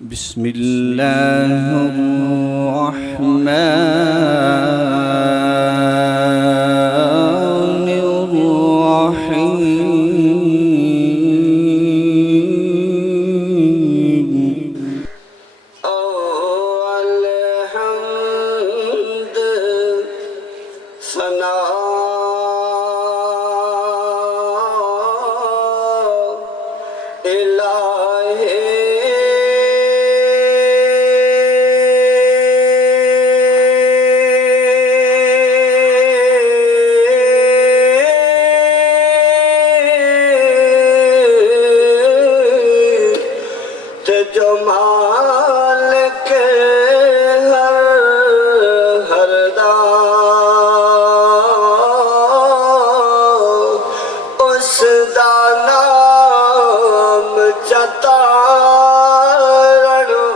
بسم الله الرحمن الرحيم. أول حمد ثناء جو مالک ہر دام اس دا نام چتارن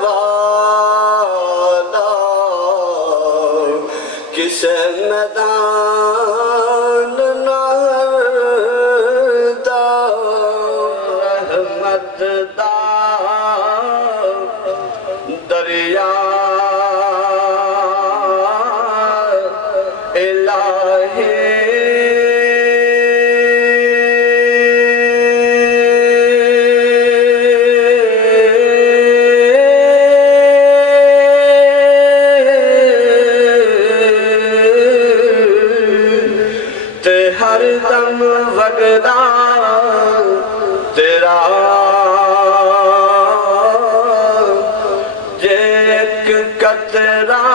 والا کسے میدان نہر دا رحمت دا دریا الہی تے ہر دم وگدا تیرا قطرہ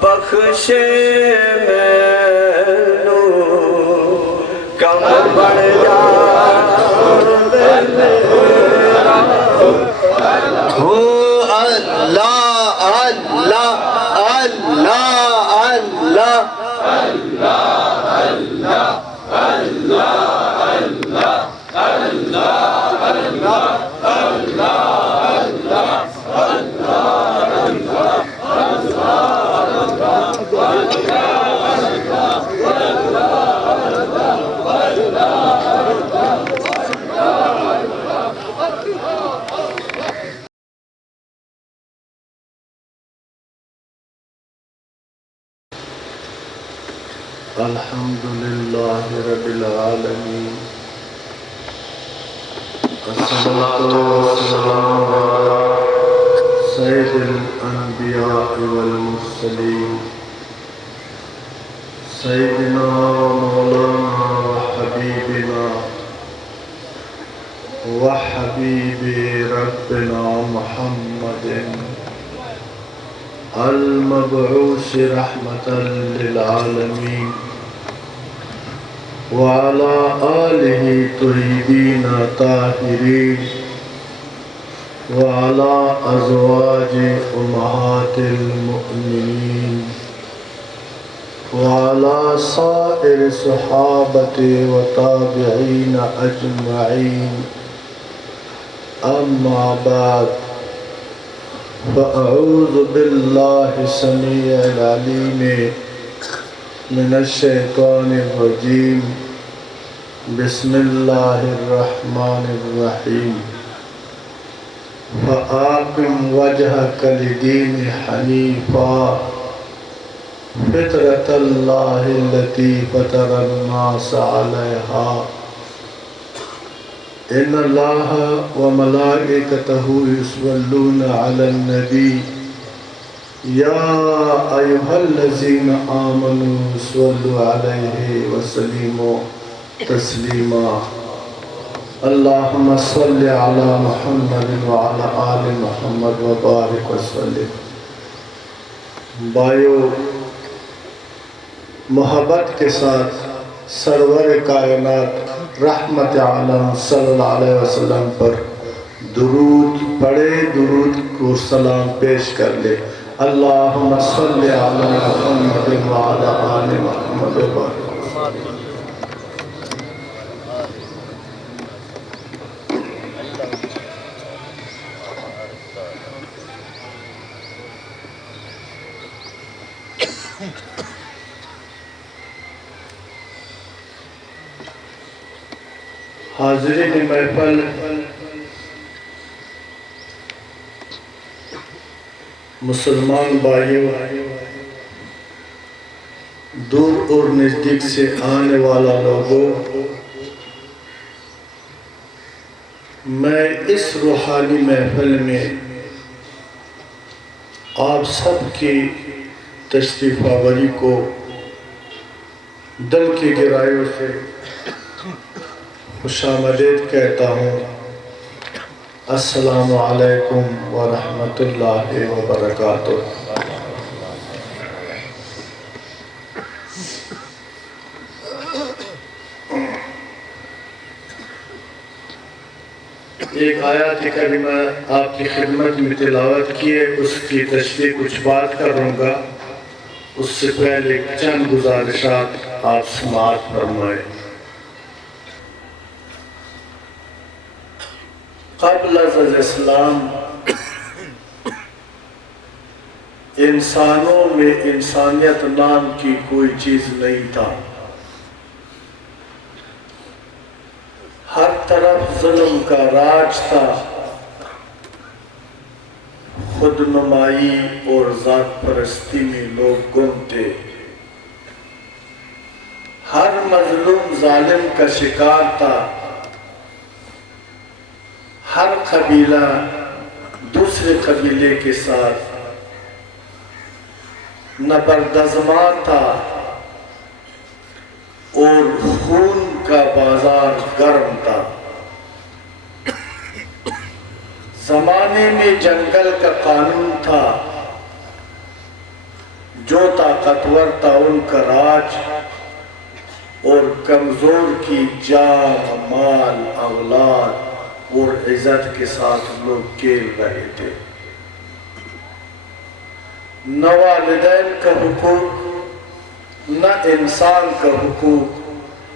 بخشے مینو کم بڑھ جا ہو اللہ اللہ اللہ اللہ الحمدللہ رب العالمین الصلاة والسلام علی سید الانبیاء والمرسلین سیدنا مولانا حبیبنا وحبیب ربنا محمد المبعوث رحمة للعالمين وعلى آله طيبين طاهرين وعلى أزواج أمهات المؤمنين وعلى سائر صحابة وتابعين أجمعين أما بعد فأعوذ بالله السميع العليم من الشيطان الرجيم بسم الله الرحمن الرحيم فأقم وجهك لدين حنيفا فطرة الله التي فطر الناس عليها إن الله وملائكته يصلون على النبي يا أيها الذين آمنوا صلوا عليه وسلموا تسليما اللهم صل على محمد وعلى آل محمد وبارك وسلم. بھائیو، محبت کے ساتھ سرور کائنات رحمت عالم صلی اللہ علیہ وسلم پر درود پڑھے، درود کو سلام پیش کر لے. اللہم صلی علی محمد وعلی آل محمد وبارک. حاضرین محفل، مسلمان بھائیوں، دور اور نزدیک سے آنے والا لوگوں، میں اس روحانی محفل میں آپ سب کی تشریف آوری کو دل کی گہرائیوں سے خوش آمدید کہتا ہوں۔ السلام علیکم ورحمۃ اللہ وبرکاتہ۔ ایک آیات کریمہ آپ کی خدمت میں تلاوت کی ہے، اس کی تشریح کچھ بات کروں گا، اس سے پہلے چند گزارشات آپ سماعت فرمائیں۔ قبل از اسلام انسانوں میں انسانیت نام کی کوئی چیز نہیں تھا، ہر طرف ظلم کا راج تھا، خود نمائی اور ذات پرستی میں لوگ گم تھے، ہر مظلوم ظالم کا شکار تھا، ہر قبیلہ دوسرے قبیلے کے ساتھ نبردازماں تھا اور خون کا بازار گرم تھا۔ زمانے میں جنگل کا قانون تھا، جو طاقتور تھا ان کا راج، اور کمزور کی جان، مال، اولاد اور عزت کے ساتھ لوگ کھیل رہے تھے۔ نہ والدین کا حقوق، نہ انسان کا حقوق،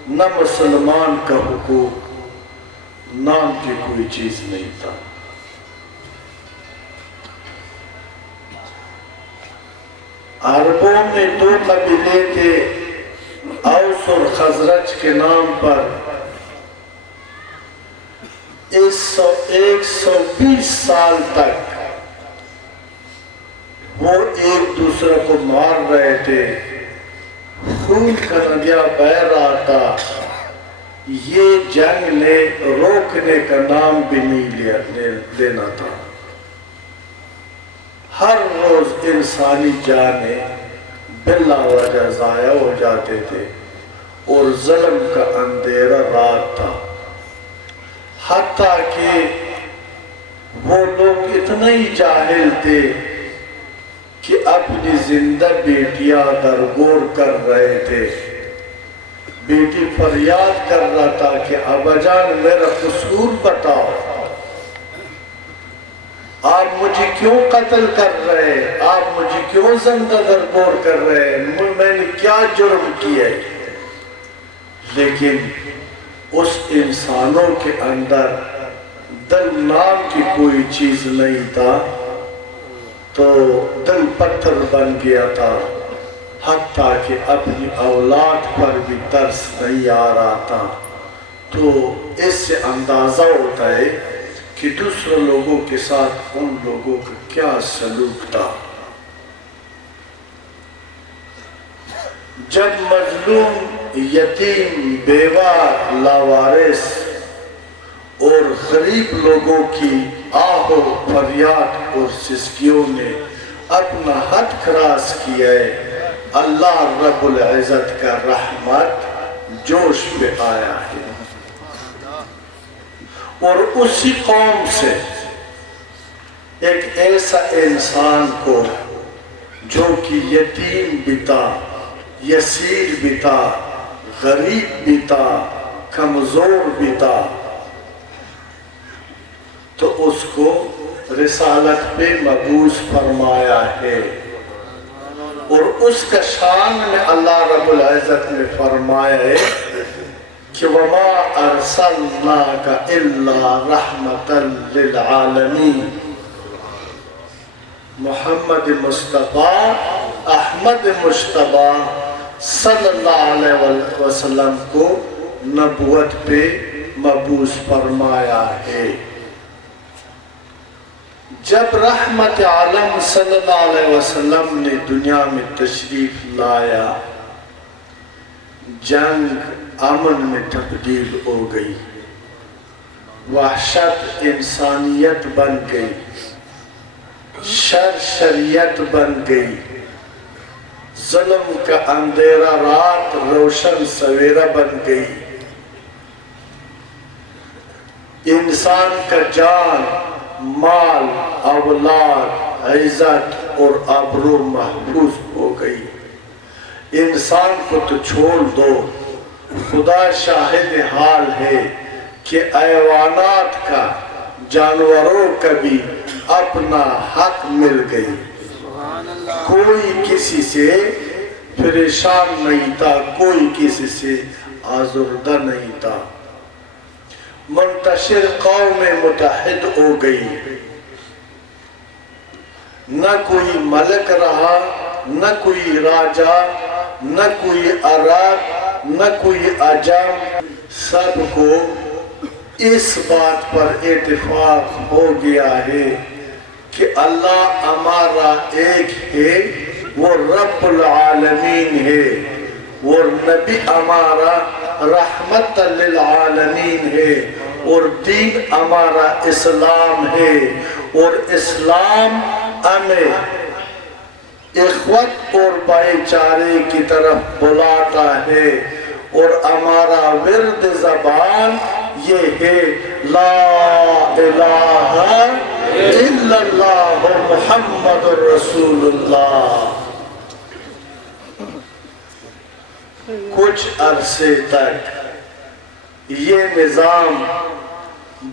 نہ مسلمان کا حقوق نام کی کوئی چیز نہیں تھا۔ عربوں میں دو قبیلے تھے، اوس اور خزرج کے نام پر، 120 سال تک وہ ایک دوسرے کو مار رہے تھے، خون کا ندیہ بہہ رہا تھا، یہ جنگ نے روکنے کا نام بھی نہیں لینا تھا۔ ہر روز انسانی جانیں بلا وجہ ضائع ہو جاتے تھے اور ظلم کا اندھیرا رات تھا، حتیٰ کہ وہ لوگ اتنے ہی جاہل تھے کہ اپنی زندہ بیٹیاں درگور کر رہے تھے۔ بیٹی فریاد کر رہا تھا کہ ابا جان میرا قصور بتاؤ، آپ مجھے کیوں قتل کر رہے ہیں، آپ مجھے کیوں زندہ درگور کر رہے ہیں، میں نے کیا جرم کیا ہے؟ لیکن اس انسانوں کے اندر دل نام کی کوئی چیز نہیں تھا، تو دل پتھر بن گیا تھا، حتیٰ کہ اپنی اولاد پر بھی ترس نہیں آ رہا تھا۔ تو اس سے اندازہ ہوتا ہے کہ دوسرے لوگوں کے ساتھ ان لوگوں کا کیا سلوک تھا۔ جب مظلوم، یتیم، بیوہ، لاوارث اور غریب لوگوں کی آہ و فریاد اور سسکیوں نے اپنا حد کراس کیا ہے، اللہ رب العزت کا رحمت جوش پہ آیا ہے، اور اسی قوم سے ایک ایسا انسان کو جو کہ یتیم بھی تھا، یسیر بھی تھا، غریب بھی تھا، کمزور بھی تھا، تو اس کو رسالت پہ مبعوث فرمایا ہے، اور اس کا شان میں اللہ رب العزت نے فرمایا ہے کہ وَمَا أَرْسَلْنَاكَ إِلَّا رَحْمَةً لِلْعَالَمِينَ۔ محمد مصطفیٰ، احمد مشتبہ صلی اللہ علیہ وسلم کو نبوت پہ مبعوث فرمایا ہے۔ جب رحمت عالم صلی اللہ علیہ وسلم نے دنیا میں تشریف لایا، جنگ امن میں تبدیل ہو گئی، وحشت انسانیت بن گئی، شر شریعت بن گئی، ظلم کا اندھیرا رات روشن سویرا بن گئی، انسان کا جان، مال، اولاد، عزت اور آبرو محفوظ ہو گئی۔ انسان کو تو چھوڑ دو، خدا شاہد حال ہے کہ حیوانات کا، جانوروں کا بھی اپنا حق مل گئی۔ کوئی کسی سے پریشان نہیں تھا، کوئی کسی سے آزردہ نہیں تھا۔ منتشر قوم متحد ہو گئی، نہ کوئی ملک رہا، نہ کوئی راجہ، نہ کوئی عرب، نہ کوئی عجم، سب کو اس بات پر اتفاق ہو گیا ہے کہ اللہ ہمارا ایک ہے، وہ رب العالمین ہے، وہ نبی ہمارا رحمت للعالمین ہے، اور دین ہمارا اسلام ہے، اور اسلام ہمیں اخوت اور بھائی چارے کی طرف بلاتا ہے، اور ہمارا ورد زبان یہ ہے لا الہ الا اللہ محمد رسول اللہ۔ کچھ عرصے تک یہ نظام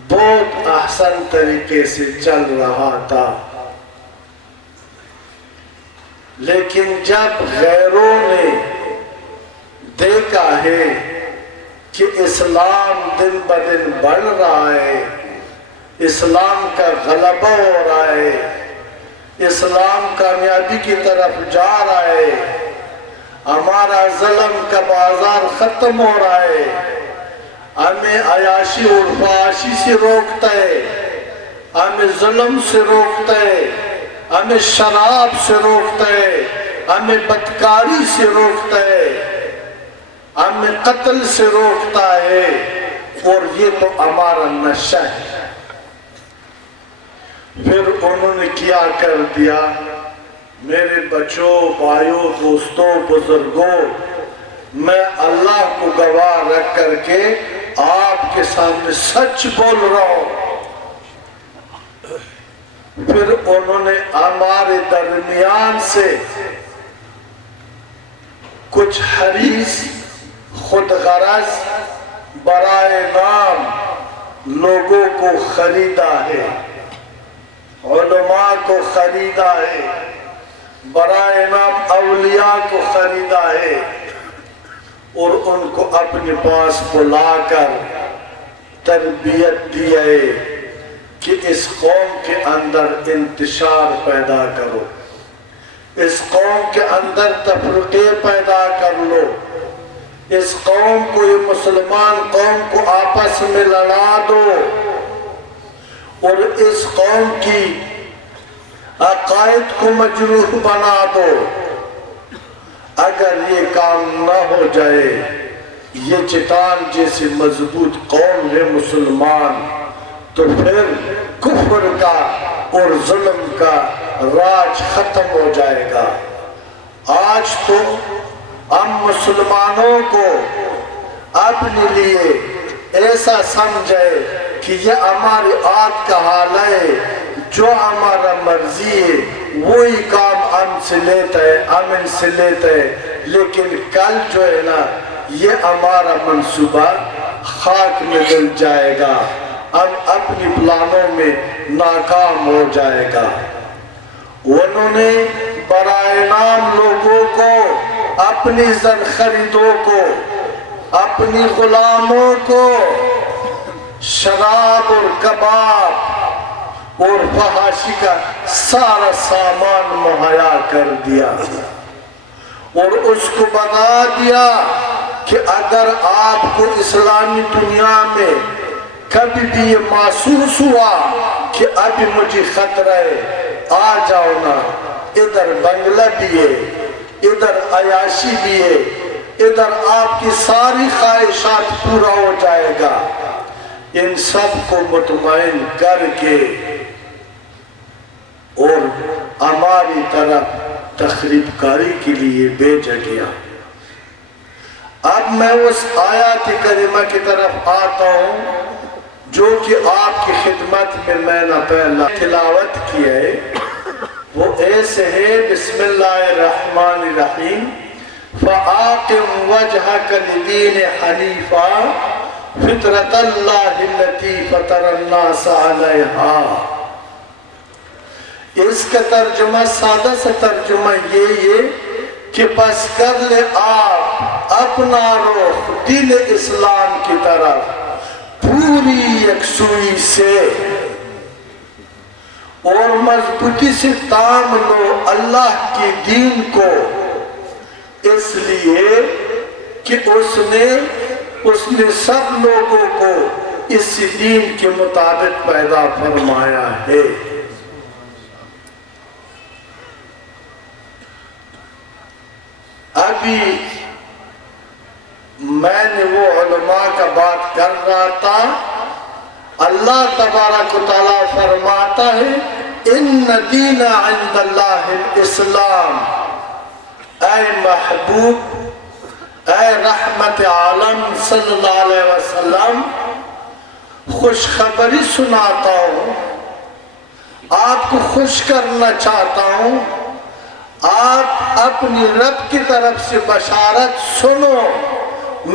بہت احسن طریقے سے چل رہا تھا، لیکن جب غیروں نے دیکھا ہے کہ اسلام دن بدن بڑھ رہا ہے، اسلام کا غلبہ ہو رہا ہے، اسلام کامیابی کی طرف جا رہا ہے، ہمارا ظلم کا بازار ختم ہو رہا ہے، ہمیں عیاشی اور فحاشی سے روکتا ہے، ہمیں ظلم سے روکتا ہے، ہمیں شراب سے روکتا ہے، ہمیں بدکاری سے روکتا ہے، ہمیں قتل سے روکتا ہے، اور یہ تو ہمارا نشہ ہے۔ پھر انہوں نے کیا کر دیا؟ میرے بچوں، بھائیوں، دوستوں، بزرگوں، میں اللہ کو گواہ رکھ کر کے آپ کے سامنے سچ بول رہا ہوں، پھر انہوں نے ہمارے درمیان سے کچھ حریص، خود غرض، برائے نام لوگوں کو خریدا ہے، علماء کو خریدا ہے، برائے نام اولیاء کو خریدا ہے، اور ان کو اپنے پاس بلا کر تربیت دی ہے کہ اس قوم کے اندر انتشار پیدا کرو، اس قوم کے اندر تفرقے پیدا کر لو، اس قوم کو، یہ مسلمان قوم کو آپس میں لڑا دو، اور اس قوم کی عقائد کو مجروح بنا دو۔ اگر یہ کام نہ ہو جائے، یہ چٹان جیسی مضبوط قوم ہے مسلمان، تو پھر کفر کا اور ظلم کا راج ختم ہو جائے گا۔ آج تو ہم مسلمانوں کو اپنے لیے ایسا سمجھے کہ یہ ہماری آت کا حال ہے، جو ہمارا مرضی ہے وہی کام ہم سے لیتا ہے، ہم ان سے لیتا ہے، لیکن کل جو ہے نا یہ ہمارا منصوبہ خاک میں مل جائے گا، ہم اپنی پلانوں میں ناکام ہو جائے گا۔ انہوں نے برائے نام لوگوں کو، اپنی زر خریدوں کو، اپنی غلاموں کو شراب اور کباب اور فحاشی کا سارا سامان مہیا کر دیا، اور اس کو بتا دیا کہ اگر آپ کو اسلامی دنیا میں کبھی بھی یہ محسوس ہوا کہ ابھی مجھے خطرہ ہے، آ جاؤ نا، ادھر بنگلہ بھی ہے، ادھر عیاشی بھی ہے، ادھر آپ کی ساری خواہشات پورا ہو جائے گا، ان سب کو مطمئن کر کے اور ہماری طرف تخریب کاری کے لیے بھیجا گیا۔ اب میں اس آیات کریمہ کی طرف آتا ہوں جو کہ آپ کی خدمت میں میں نے پہلا تلاوت کی ہے، وہ ایسے ہے، بسم اللہ الرحمن الرحیم، فَآقِمْ وَجْهَكَ لِدِينِ حَنِيفًا فِطْرَةَ اللَّهِ الَّتِي فَطَرَ النَّاسَ عَلَيْهَا۔ اس کا ترجمہ، سادہ سا ترجمہ یہ کہ پس کر لے آپ اپنا رخ دین اسلام کی طرف پوری یکسوئی سے اور مضبوطی سے تام لو اللہ کی دین کو، اس لیے کہ اس نے سب لوگوں کو اس دین کے مطابق پیدا فرمایا ہے۔ ابھی میں نے وہ علماء کا بات کر رہا تھا، اللہ تبارک و تعالیٰ فرماتا ہے ان دین عند اللہ الاسلام، اے محبوب، اے رحمت عالم صلی اللہ علیہ وسلم، خوشخبری سناتا ہوں، آپ کو خوش کرنا چاہتا ہوں، آپ اپنی رب کی طرف سے بشارت سنو،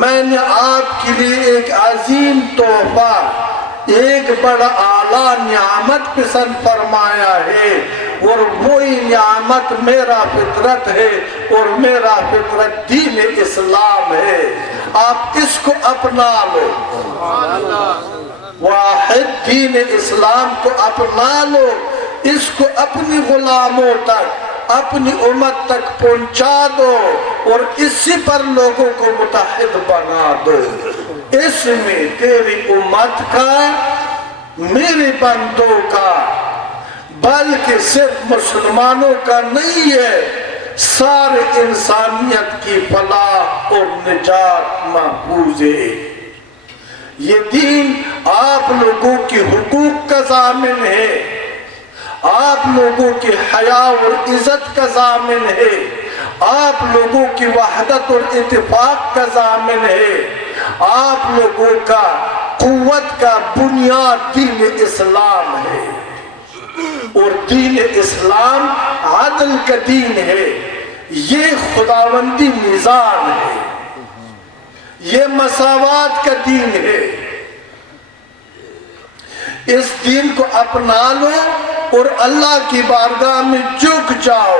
میں نے آپ کے لیے ایک عظیم تحفہ، ایک بڑا اعلیٰ نعمت پسند فرمایا ہے، اور وہی نعمت میرا فطرت ہے، اور میرا فطرت دین اسلام ہے، آپ اس کو اپنا لو، واحد دین اسلام کو اپنا لو، اس کو اپنی غلاموں تک، اپنی امت تک پہنچا دو، اور اسی پر لوگوں کو متحد بنا دو۔ اس میں تیری امت کا، میرے بندوں کا، بلکہ صرف مسلمانوں کا نہیں ہے، سارے انسانیت کی فلاح اور نجات محفوظ ہے۔ یہ دین آپ لوگوں کی حقوق کا ضامن ہے، آپ لوگوں کی حیا اور عزت کا ضامن ہے، آپ لوگوں کی وحدت اور اتفاق کا ضامن ہے، آپ لوگوں کا قوت کا بنیاد دین اسلام ہے، اور دین اسلام عدل کا دین ہے، یہ خداوندی نظام ہے، یہ مساوات کا دین ہے۔ اس دین کو اپنا لو اور اللہ کی بارگاہ میں جھک جاؤ،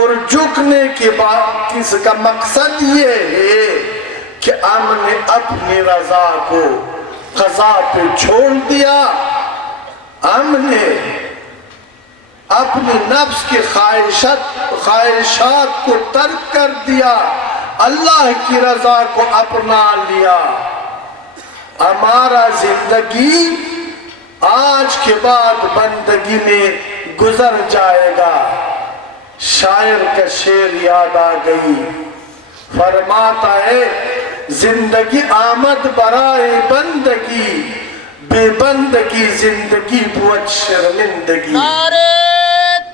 اور جھکنے کے بعد اس کا مقصد یہ ہے کہ ہم نے اپنی رضا کو قضا پہ چھوڑ دیا، ہم نے اپنی نفس کی خواہشات کو ترک کر دیا، اللہ کی رضا کو اپنا لیا۔ ہمارا زندگی آج کے بعد بندگی میں گزر جائے گا۔ شاعر کا شعر یاد آ گئی، فرماتا ہے زندگی آمد برائے بندگی، بے بندگی زندگی بہت شرمندگی۔ نعرہ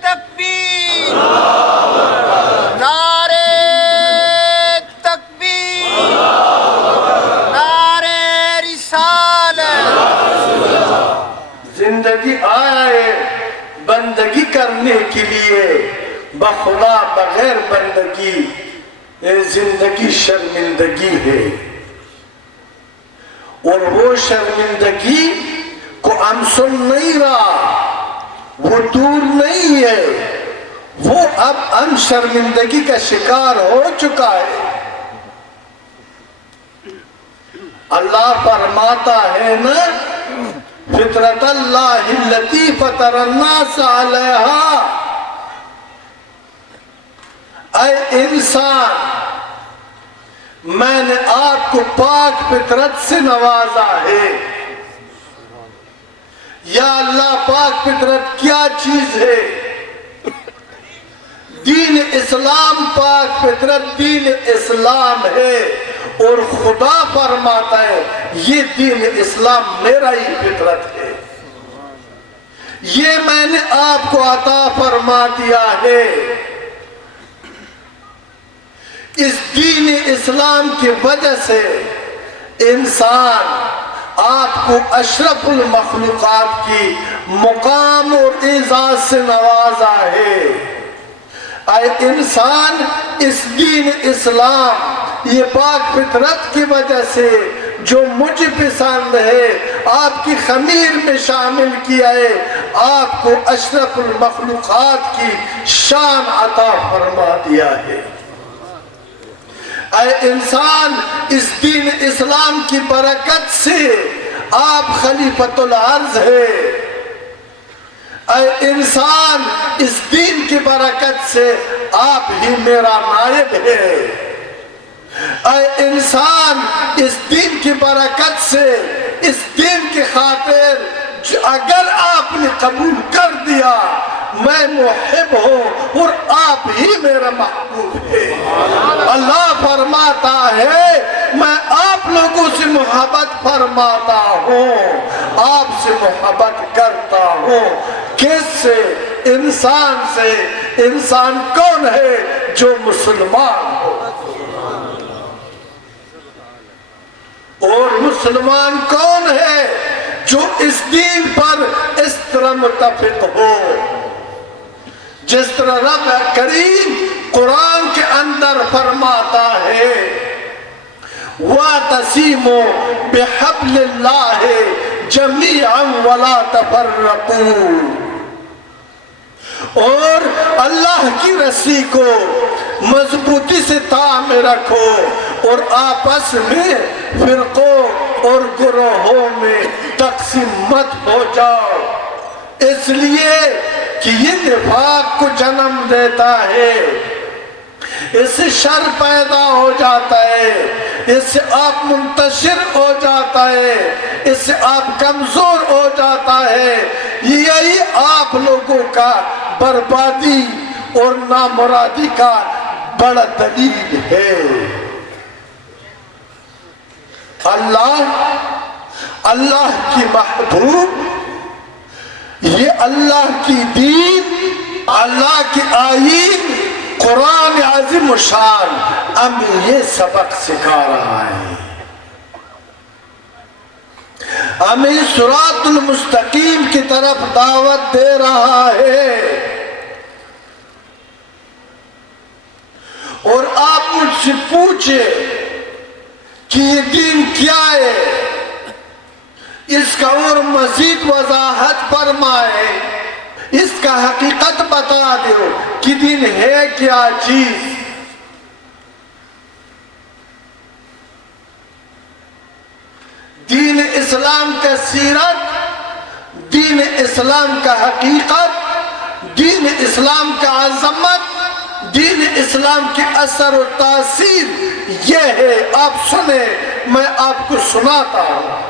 تکبیر، نعرہ تکبیر، نعرہ رسالت۔ زندگی آیا ہے بندگی کرنے کے لیے، بخدا بغیر بندگی زندگی شرمندگی ہے، اور وہ شرمندگی کو ہم سن نہیں رہا، وہ دور نہیں ہے، وہ اب ہم شرمندگی کا شکار ہو چکا ہے۔ اللہ فرماتا ہے نا فطرت اللہ التی فطر الناس علیہا، اے انسان میں نے آپ کو پاک فطرت سے نوازا ہے۔ یا اللہ پاک فطرت کیا چیز ہے؟ دین اسلام پاک فطرت دین اسلام ہے، اور خدا فرماتا ہے یہ دین اسلام میرا ہی فطرت ہے، یہ میں نے آپ کو عطا فرما دیا ہے۔ اس دین اسلام کی وجہ سے انسان آپ کو اشرف المخلوقات کی مقام اور اعزاز سے نوازا ہے۔ اے انسان، اس دین اسلام یہ پاک فطرت کی وجہ سے جو مجھے پسند ہے آپ کی خمیر میں شامل کیا ہے، آپ کو اشرف المخلوقات کی شان عطا فرما دیا ہے۔ اے انسان، اس دین اسلام کی برکت سے آپ خلیفۃ الارض ہے۔ اے انسان، اس دین کی برکت سے آپ ہی میرا نائب ہے۔ اے انسان، اس دین کی برکت سے، اس دین کی خاطر اگر آپ نے قبول کر دیا میں محب ہوں اور آپ ہی میرا محبوب ہے۔ اللہ فرماتا ہے میں آپ لوگوں سے محبت فرماتا ہوں، آپ سے محبت کرتا ہوں۔ کس سے؟ انسان سے۔ انسان کون ہے؟ جو مسلمان ہو۔ اور مسلمان کون ہے؟ جو اس دین پر اس طرح متفق ہو جس طرح رب کریم قرآن کے اندر فرماتا ہے وَاعْتَصِمُوا بِحَبْلِ اللَّهِ جَمِيعًا وَلَا تَفَرَّقُوا، اور اللہ کی رسی کو مضبوطی سے تھام رکھو اور آپس میں فرقوں اور گروہوں میں تقسیم مت ہو جاؤ، اس لیے کہ یہ نفاق کو جنم دیتا ہے، اس سے شر پیدا ہو جاتا ہے، اس سے آپ منتشر ہو جاتا ہے، اس سے آپ کمزور ہو جاتا ہے۔ یہی آپ لوگوں کا بربادی اور نامرادی کا بڑا دلیل ہے۔ اللہ کی محبوب، یہ اللہ کی دین، اللہ کی آئین، قرآن عظیم شان ہمیں یہ سبق سکھا رہا ہے، ہمیں صراط المستقیم کی طرف دعوت دے رہا ہے۔ اور آپ مجھ سے پوچھے کہ یہ دین کیا ہے، اس کا اور مزید وضاحت فرمائے، اس کا حقیقت بتا دو کہ دین ہے کیا چیز۔ دین اسلام کا سیرت، دین اسلام کا حقیقت، دین اسلام کا عظمت، دین اسلام کی اثر و تاثیر یہ ہے۔ آپ سنیں، میں آپ کو سناتا ہوں۔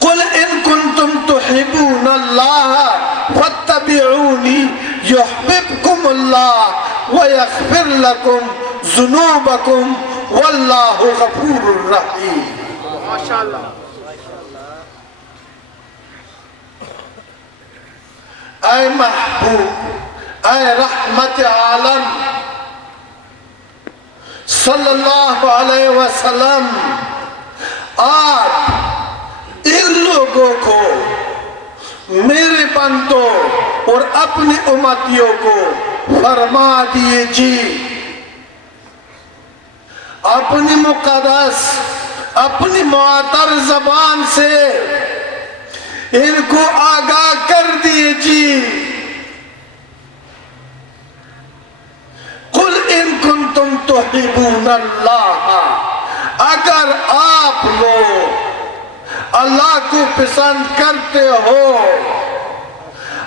قل ان کنتم تحبون اللہ فاتبعونی یحببکم اللہ ویغفر لکم ذنوبکم واللہ غفور الرحیم۔ اے محبوب، اے رحمت عالم صلی اللہ علیہ وسلم، آپ ان لوگوں کو، میرے بندوں اور اپنی امتیوں کو فرما دیجیے، اپنی مقدس، اپنی معطر زبان سے ان کو آگاہ کر دیجیے۔ قل ان کنتم تحبون اللہ، اگر آپ لوگ اللہ کو پسند کرتے ہو،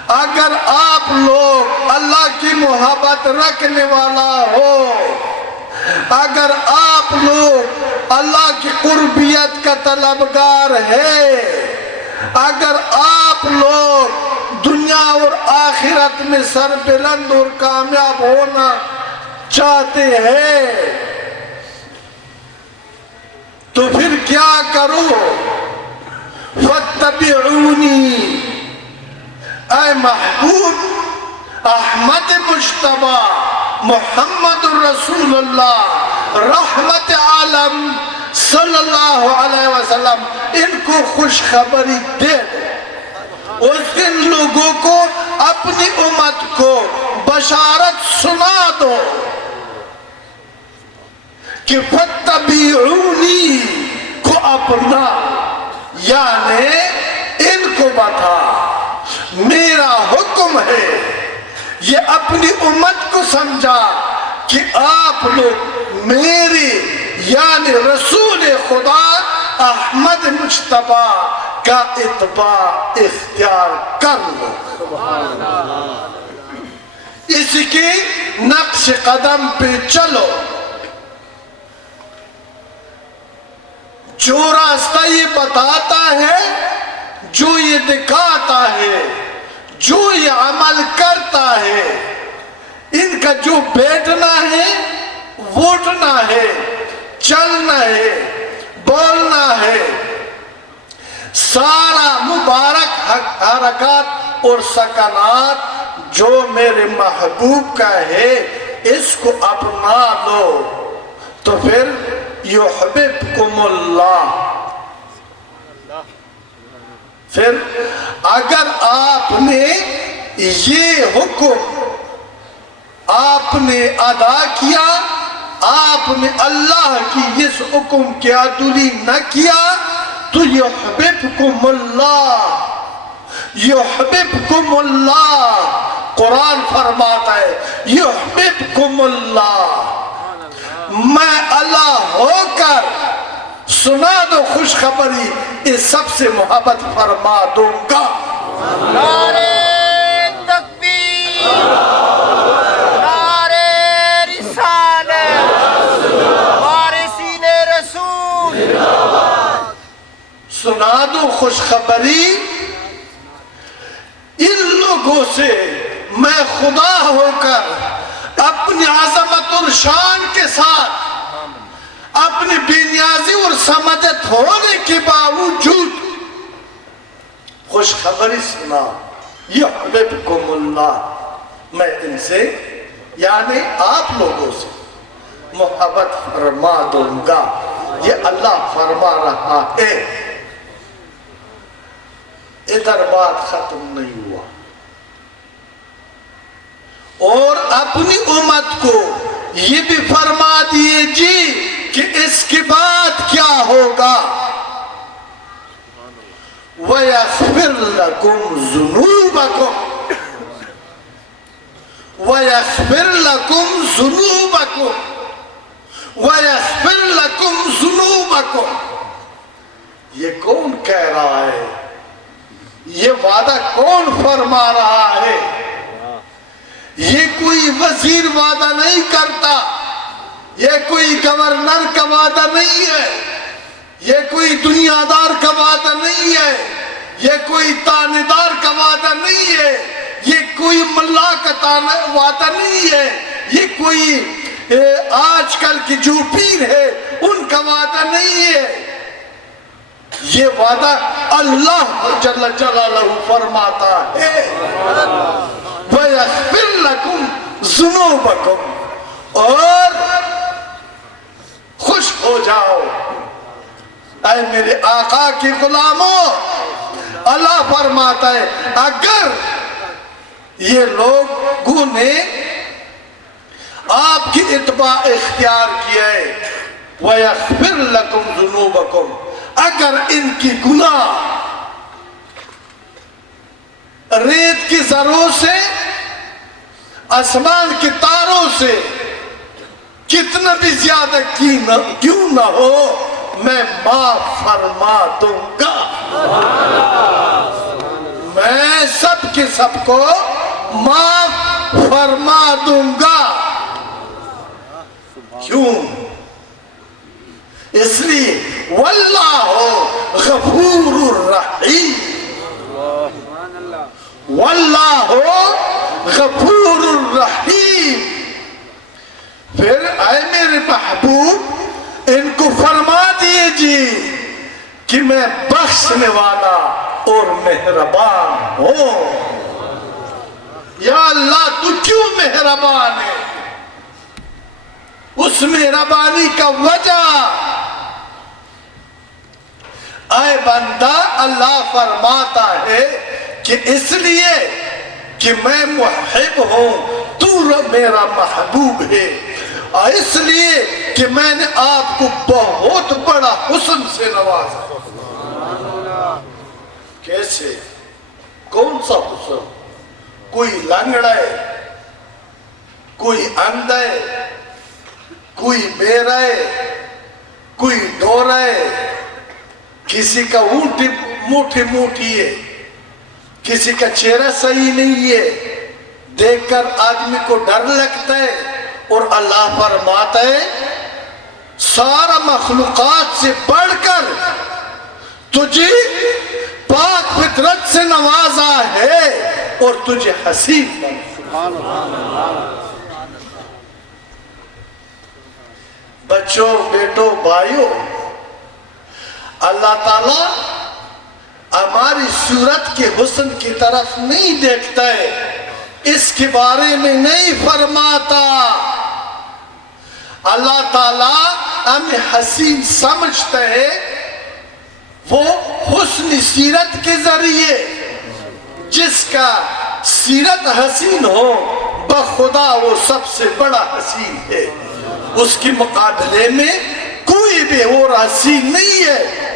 اگر آپ لوگ اللہ کی محبت رکھنے والا ہو، اگر آپ لوگ اللہ کی قربیت کا طلبگار ہے، اگر آپ لوگ دنیا اور آخرت میں سربلند اور کامیاب ہونا چاہتے ہیں تو پھر کیا کرو؟ فاتبعونی، اے محبوب احمد مجتبی محمد الرسول اللہ رحمت عالم صلی اللہ علیہ وسلم، ان کو خوشخبری دے دو، اس ان لوگوں کو اپنی امت کو بشارت سنا دو کہ فاتبعونی کو اپنا، یعنی ان کو بتا میرا حکم ہے، یہ اپنی امت کو سمجھا کہ آپ لوگ میری یعنی رسول خدا احمد مجتبی کا اتباع اختیار کر لو، اس کی نقش قدم پہ چلو، جو راستہ یہ بتاتا ہے، جو یہ دکھاتا ہے، جو یہ عمل کرتا ہے، ان کا جو بیٹھنا ہے، ووٹنا ہے، چلنا ہے، بولنا ہے، سارا مبارک حرکات اور سکنات جو میرے محبوب کا ہے، اس کو اپنا لو تو پھر یحببکم اللہ۔ پھر اگر آپ نے یہ حکم آپ نے ادا کیا، آپ نے اللہ کی اس حکم کی عدولی نہ کیا تو یحببکم اللہ، یحببکم اللہ، قرآن فرماتا ہے یحببکم اللہ، میں اللہ ہو کر سنا دو خوشخبری، اس سب سے محبت فرما دوں گا۔ نعرہ تکبیر، نعرہ رسالت، وارثین رسول، سنا دو خوشخبری ان لوگوں سے، میں خدا ہو کر اپنی عظمت اور شان کے ساتھ، اپنی بے نیازی اور سمجھت ہونے کے باوجود خوشخبری سنا، یحببکم اللہ، میں ان سے یعنی آپ لوگوں سے محبت فرما دوں گا، یہ اللہ فرما رہا ہے۔ ادھر بات ختم نہیں ہوا، اور اپنی امت کو یہ بھی فرما دیجیے کہ اس کے بعد کیا ہوگا، وَيَغْفِرْ لَكُمْ ذُنُوبَكُمْ، وَيَغْفِرْ لَكُمْ ذُنُوبَكُمْ، وَيَغْفِرْ لَكُمْ ذُنُوبَكُمْ۔ یہ کون کہہ رہا ہے؟ یہ وعدہ کون فرما رہا ہے؟ یہ کوئی وزیر وعدہ نہیں کرتا، یہ کوئی گورنر کا وعدہ نہیں ہے، یہ کوئی دنیا دار کا وعدہ نہیں ہے، یہ کوئی تانیدار کا وعدہ نہیں ہے، یہ کوئی ملا کا وعدہ نہیں ہے، یہ کوئی آج کل کی جو پیر ہے ان کا وعدہ نہیں ہے، یہ وعدہ اللہ جل جلالہ فرماتا ہے، وَيَغْفِرْ لَكُمْ ذُنُوبَكُمْ، اور خوش ہو جاؤ اے میرے آقا کی غلاموں۔ اللہ فرماتا ہے اگر یہ لوگوں نے آپ کی اتباع اختیار کیے، وَيَغْفِرْ لَكُمْ ذُنُوبَكُمْ، اگر ان کی گناہ ریت کی ذروں سے، آسمان کی تاروں سے کتنا بھی زیادہ کیوں نہ ہو، میں معاف فرما دوں گا، میں سب کے سب کو معاف فرما دوں گا۔ کیوں؟ اس لیے واللہ غفور الرحیم، واللہ غفور الرحیم۔ پھر اے میرے محبوب ان کو فرما دیجیے کہ میں بخشنے والا اور مہربان ہوں۔ یا اللہ تو کیوں مہربان ہے؟ اس مہربانی کا وجہ اے بندہ اللہ فرماتا ہے کہ اس لیے کہ میں محب ہوں، تو میرا محبوب ہے، اور اس لیے کہ میں نے آپ کو بہت بڑا حسن سے نوازا۔ کیسے؟ کون سا حسن؟ کوئی لنگڑا ہے، کوئی اندھا ہے، کوئی بیرا ہے، کوئی ڈورا ہے، کسی کا اونٹ موٹی موٹی ہے، کسی کا چہرہ صحیح نہیں ہے، دیکھ کر آدمی کو ڈر لگتا ہے، اور اللہ فرماتا ہے سارا مخلوقات سے بڑھ کر تجھے پاک فطرت سے نوازا ہے اور تجھے حسین بنا۔ بچوں، بیٹوں، بھائیوں، اللہ تعالیٰ ہماری صورت کے حسن کی طرف نہیں دیکھتا ہے، اس کے بارے میں نہیں فرماتا۔ اللہ تعالیٰ ہمیں حسین سمجھتا ہے وہ حسن سیرت کے ذریعے، جس کا سیرت حسین ہو بخدا وہ سب سے بڑا حسین ہے، اس کے مقابلے میں کوئی بھی اور حسین نہیں ہے۔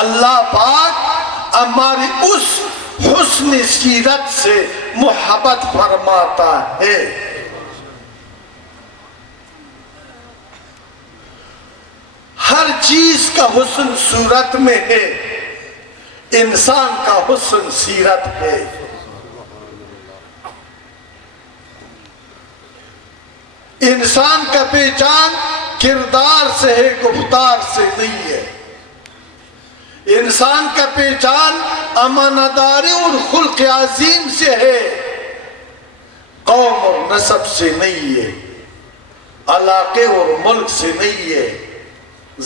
اللہ پاک ہماری اس حسن سیرت سے محبت فرماتا ہے۔ ہر چیز کا حسن صورت میں ہے، انسان کا حسن سیرت ہے۔ انسان کا پہچان کردار سے ہے، گفتار سے نہیں ہے۔ انسان کا پہچان امانتداری اور خلق عظیم سے ہے، قوم اور نسب سے نہیں ہے، علاقے اور ملک سے نہیں ہے،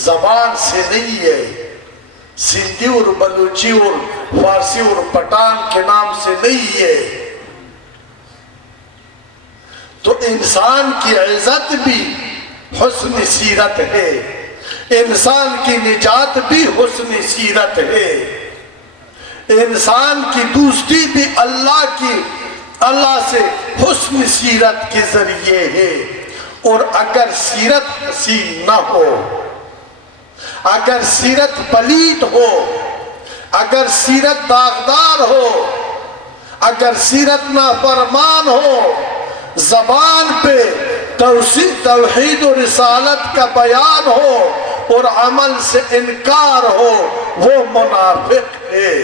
زبان سے نہیں ہے، سندھی اور بلوچی اور فارسی اور پٹھان کے نام سے نہیں ہے۔ تو انسان کی عزت بھی حسن سیرت ہے، انسان کی نجات بھی حسن سیرت ہے، انسان کی دوستی بھی اللہ سے حسن سیرت کے ذریعے ہے۔ اور اگر سیرت حسین نہ ہو، اگر سیرت پلیت ہو، اگر سیرت داغدار ہو، اگر سیرت نافرمان ہو، زبان پہ توحید و رسالت کا بیان ہو اور عمل سے انکار ہو، وہ منافق ہے،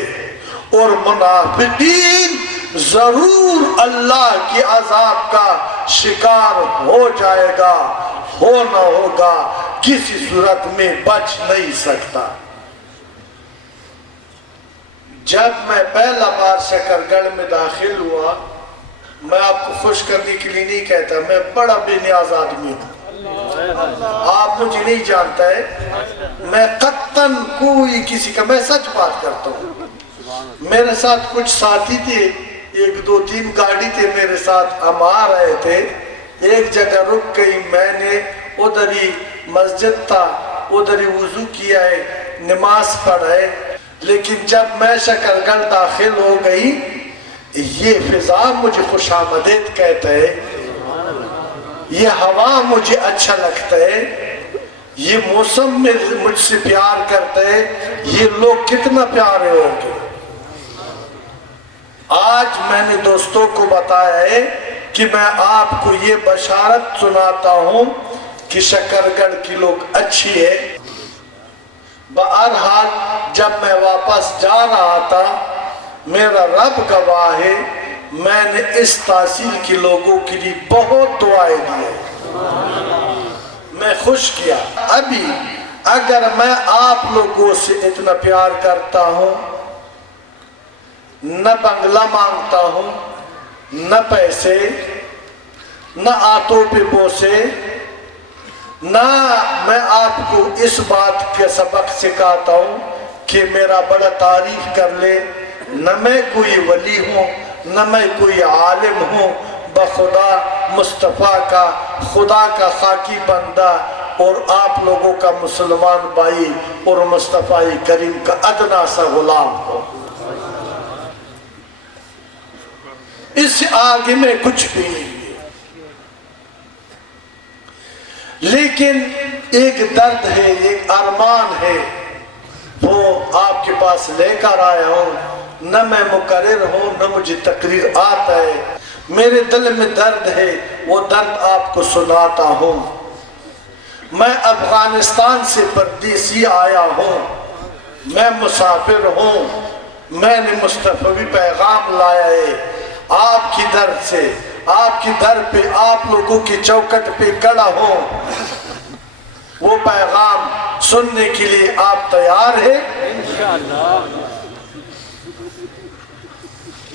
اور منافقین ضرور اللہ کے عذاب کا شکار ہو جائے گا، ہونا ہوگا، کسی صورت میں بچ نہیں سکتا۔ جب میں پہلا بار شکرگڑھ میں داخل ہوا، میں آپ کو خوش کرنے کے لیے نہیں کہتا، میں بڑا بے نیاز آدمی ہوں، آپ مجھے نہیں جانتا ہے، میں قطن کوئی کسی کا، میں سچ بات کرتا ہوں۔ میرے ساتھ کچھ ساتھی تھے، ایک دو تین گاڑی تھے میرے ساتھ، ہم آ رہے تھے، ایک جگہ رک گئی، میں نے ادھر ہی مسجد تھا، ادھر ہی وضو کیا ہے، نماز پڑھے، لیکن جب میں شکرگڑھ داخل ہو گئی، یہ فضا مجھے خوش آمدید کہتا ہے، یہ ہوا مجھے اچھا لگتا ہے، یہ موسم میں مجھ سے پیار کرتا ہے، یہ لوگ کتنا پیارے ہوگے۔ آج میں نے دوستوں کو بتایا ہے کہ میں آپ کو یہ بشارت سناتا ہوں کہ شکرگڑھ کی لوگ اچھی ہے۔ بہرحال جب میں واپس جا رہا تھا، میرا رب گواہ ہے، میں نے اس تحصیل کے لوگوں کے لیے بہت دعائیں دی ہیں۔ میں خوش کیا. ابھی اگر میں آپ لوگوں سے اتنا پیار کرتا ہوں، نہ بنگلہ مانگتا ہوں، نہ پیسے، نہ آتوں پہ بوسے، نہ میں آپ کو اس بات کے سبق سکھاتا ہوں کہ میرا بڑا تعریف کر لے، نہ میں کوئی ولی ہوں، نہ میں کوئی عالم ہوں، بخدا مصطفیٰ کا، خدا کا خاکی بندہ اور آپ لوگوں کا مسلمان بھائی اور مصطفیٰ کریم کا ادنا سا غلام ہوں. اس آگے میں کچھ بھی نہیں ہے. لیکن ایک درد ہے، ایک ارمان ہے، وہ آپ کے پاس لے کر آیا ہوں. نہ میں مقرر ہوں، نہ مجھے تقریر آتا ہے، میرے دل میں درد ہے، وہ درد آپ کو سناتا ہوں. میں افغانستان سے پردیسی آیا ہوں، میں مسافر ہوں، میں نے مصطفی پیغام لایا ہے آپ کی در سے، آپ کی در پہ، آپ لوگوں کی چوکٹ پہ کھڑا ہوں. وہ پیغام سننے کے لیے آپ تیار ہیں؟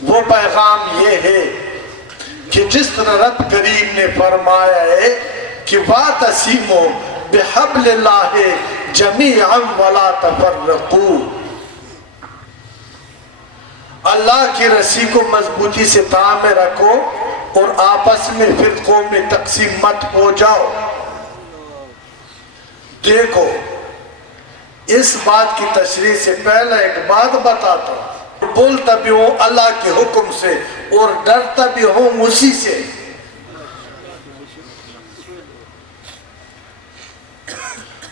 وہ پیغام یہ ہے کہ جس طرح رب کریم نے فرمایا ہے کہ وَاعْتَصِمُوا بِحَبْلِ اللَّهِ جَمِيعًا وَلَا تَفَرَّقُوا، اللہ کی رسی کو مضبوطی سے تھامے رکھو اور آپس میں فرقوں میں تقسیم مت ہو جاؤ. دیکھو، اس بات کی تشریح سے پہلے ایک بات بتاتا ہوں. بولتا بھی ہوں اللہ کے حکم سے اور ڈرتا بھی ہوں اسی سے.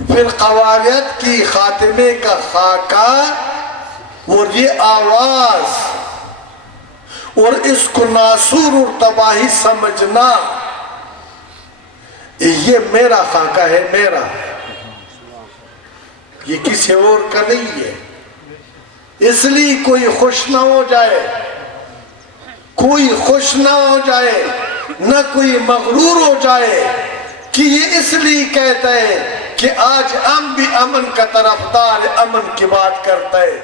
پھر قواریت کی خاتمے کا خاکہ اور یہ آواز اور اس کو ناسور اور تباہی سمجھنا، یہ میرا خاکہ ہے، میرا، یہ کسی اور کا نہیں ہے. اس لیے کوئی خوش نہ ہو جائے، کوئی خوش نہ ہو جائے، نہ کوئی مغرور ہو جائے کہ یہ اس لیے کہتا ہے کہ آج ہم بھی امن کا طرفدار، امن کی بات کرتا ہے.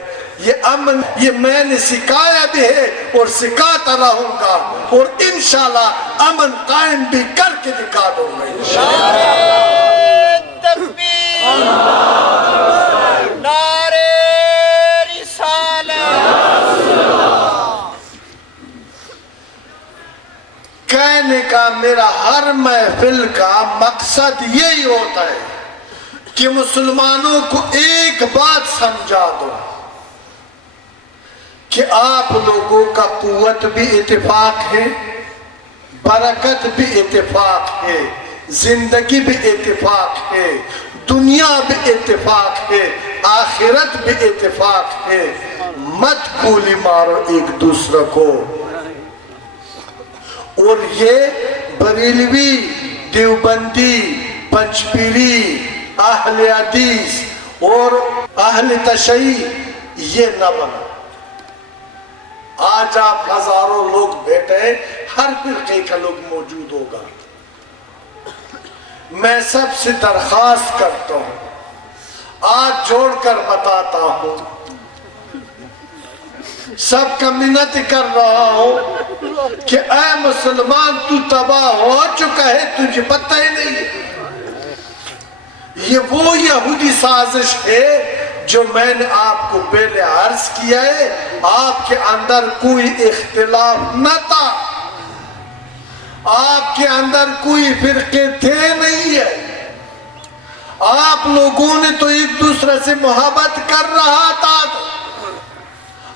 یہ امن، یہ میں نے سکھایا بھی ہے اور سکھاتا رہوں گا اور انشاءاللہ امن قائم بھی کر کے دکھا دوں گا انشاءاللہ. تکبیر، نعرہ رسالت. کہنے کا میرا ہر محفل کا مقصد یہی ہوتا ہے کہ مسلمانوں کو ایک بات سمجھا دو کہ آپ لوگوں کا قوت بھی اتفاق ہے، برکت بھی اتفاق ہے، زندگی بھی اتفاق ہے، دنیا بھی اتفاق ہے، آخرت بھی اتفاق ہے. مت گولی مارو ایک دوسرے کو. اور یہ بریلوی، دیوبندی، پنچپیری، اہل حدیث اور اہل تشیع یہ نہ بنا. آج آپ ہزاروں لوگ بیٹھے ہیں، ہر فرقے کا لوگ موجود ہوگا. میں سب سے درخواست کرتا ہوں، آج جوڑ کر بتاتا ہوں، سب کا منت کر رہا ہوں کہ اے مسلمان، تو تباہ ہو چکا ہے، تجھے پتہ ہی نہیں ہے. یہ وہ یہودی سازش ہے جو میں نے آپ کو پہلے عرض کیا ہے. آپ کے اندر کوئی اختلاف نہ تھا، آپ کے اندر کوئی فرقے تھے نہیں ہے. آپ لوگوں نے تو ایک دوسرے سے محبت کر رہا تھا،